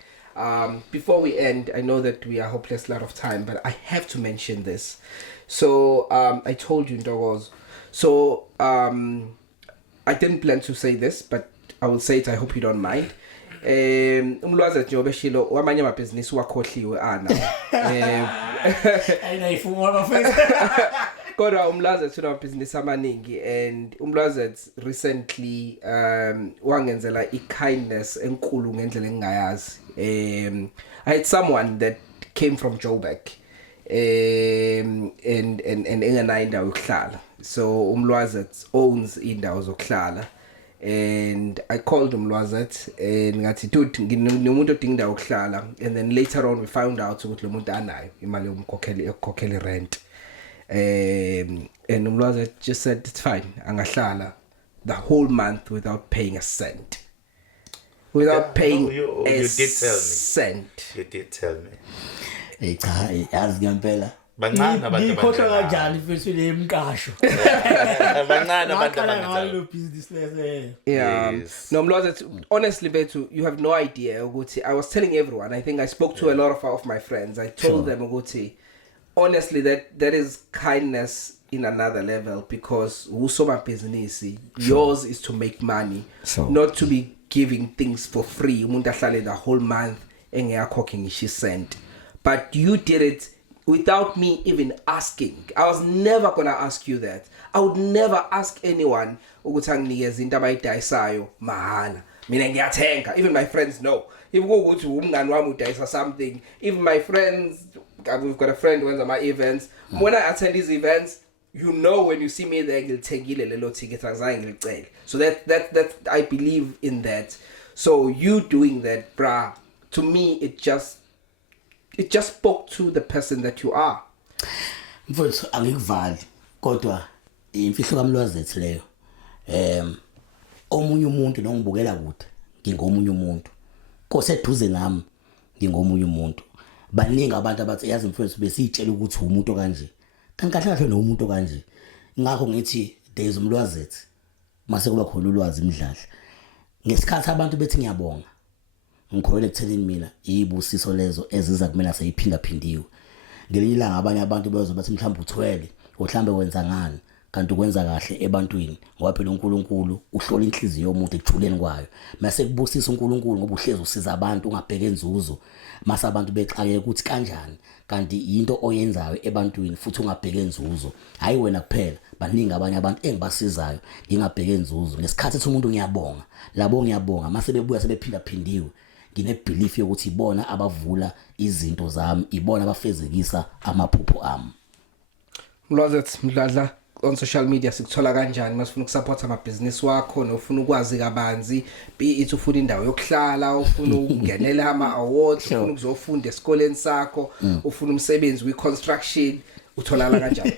Before we end, I know that we are hopeless a lot of time, but I have to mention this. So I told you Ntokozo. So I didn't plan to say this, but I will say it. I hope you don't mind. Umlwazethi njengoba eshilo wamanye amabhizinisi wakhohliwe ana ayinayifuma abafethu kodwa uMlwazethi unamabhizinisi amaningi and uMlwazethi recently wangenzela ikindness enkulu ngendlela engingayazi. I had someone that came from Joburg and engenayo indawo yokuhlala, so uMlwazethi owns indawo zokuhlala. And I called uMlwazethi and ngathi dude nginomuntu odinga indawo yokuhlala, and then later on we found out ukuthi lo muntu anayo imali yokukhokhela rent. And uMlwazethi just said it's fine, angahlala the whole month without paying a cent. Without paying you a did tell me. cent. You did tell me. cha yazi ngempela Bancane abantu ngikhohlwa kanjani mfethu lemkasho bancane abantu ngalo business lese. Yeah. Yes. No, Mlwazethi, honestly, Betu, you have no idea. Ukuthi, I was telling everyone. I think I spoke to a lot of my friends. I told them, ukuthi, honestly, that is kindness in another level, because usoma business, yours is to make money, not to be giving things for free. Umuntu ahlale the whole month engeyakhokhing ishisent. But you did it without me even asking. I was never gonna ask you that. I would never ask anyone ukuthi anginikeze into abayidayisayo mahala. Mina ngiyathenga. Even my friends know. If ukuthi umngani wami udayisa something, even my friends, we've got a friend who runs my events. When I attend these events, you know when you see me there, ngilithengile lelo ticket angizange ngilicele. So that I believe in that. So you doing that, bruh, to me it just spoke to the person that you are. Mfowethu angikuvali kodwa imfihlo kaMlwazethi leyo. Omunye umuntu nongibukela kude ngingomunye umuntu. Koseduze nami ngingomunye umuntu. Baningi abantu abathi yazi mfowethu besitshela ukuthi umuntu kanje. Kanti kahle kahle nomuntu kanje. Ngakho ngithi there's uMlwazethi. Mase kuba khona ulwazi Mdladla. Ngesikhathi abantu bethi ngiyabonga. Ngikholele ekutheleni mina iyibusiso lezo eziza kumina seyiphinda phindiwe. Ngelinye ilanga abanye abantu bazobathi mhlawumbe uthwele, mhlawumbe wenza ngani, kanti ukwenza kahle ebantwini ngoba phela uNkulunkulu uhlola inhliziyo yomuntu ekuthuleni kwayo. Mase kubusisa uNkulunkulu ngoba uhlezi usiza abantu ungabheke enzuzo. Mase abantu bexakeke ukuthi kanjani, kanti into oyenzayo ebantwini futhi ungabheke enzuzo. Hayi wena kuphela, baningi abanye abantu engibasizayo ngingabheke enzuzo. Ngesikhathi ethi umuntu ngiyabonga, labo ngiyabonga, mase bebuya sebephinda phindiwe. Ngine-belief yokuthi ibona abavula izinto zami, ibona abafezekisa amaphupho ami. Mlwazethi Mdladla, on social media sikuthola kanjani masifuna ukusupport ama-business wakho nofuna ukwazi kabanzi, be it ufuna indawo yokuhlala, ufuna ukungenela ama-awards, ufuna ukuzofunda esikoleni sakho, ufuna umsebenzi we-construction, utholakala kanjani?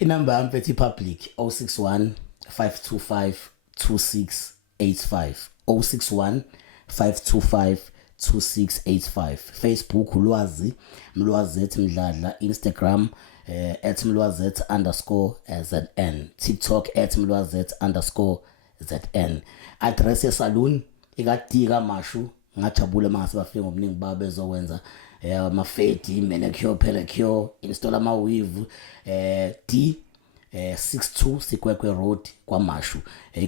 Inamba yami mfethu public 061 525 2685 061 525 2685. Facebook ulwazi Mlwazethi Mdladla, Instagram @Mlwazethi_ZN, TikTok @Mlwazethi_ZN. Address salon ikadika mashu ngajabule mase bafike ngobuningi babo bezokwenza ama-fade, manicure, pedicure, install ama-weave D 62 Sikwekwe Road kwaMashu,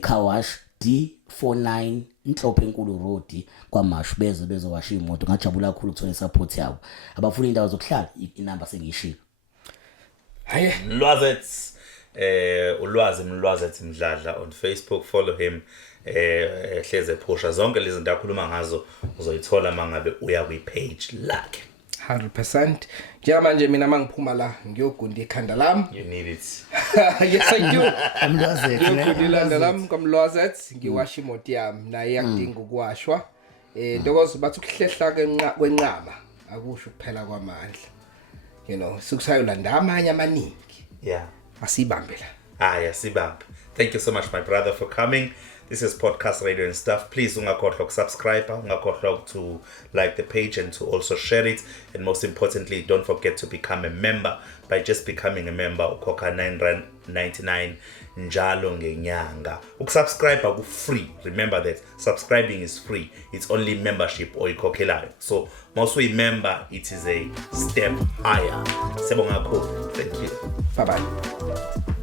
car wash D49 Nhlophe Nkulu Road kwaMashu. Bezowasha imoto. Ngajabula kakhulu ukuthola support yabo. Abafuna indawo zokuhlala, inamba sengishilo. Hayi Mlwazethi ulwazi Mlwazethi Mdladla on Facebook, follow him. Hleze phosha zonke lezi zinto akhuluma ngazo uzoyithola mangabe uya kwi page lakhe. 100%. Njengamanje mina mangiphuma la ngiyogunda ikhanda lami. You need it. Yes I do. Amlwazethu Ngiyogunda ilanda lami kamlwazethu ngiwasha imoto yami naye yakudinga ukuwashwa. Ndokozo bathi ukuhlehla kwenqaba akusho ukuphela kwamandla. You know, sikusayolanda amanye amaningi. Yeah. Asibambe la. Yes, Sibab. Thank you so much, my brother, for coming. This is Podcast Radio and Stuff. Please ungakhohlwa subscribe, ungakhohlwa to like the page and to also share it. And most importantly, don't forget to become a member. By just becoming a member, ukhokha R9.99 njalo ngenyanga. Ukusubscribe aku free. Remember that subscribing is free. It's only membership oyikhokhelayo. So, most we member, it is a step higher. Sebonga kakhulu. Thank you. Bye bye.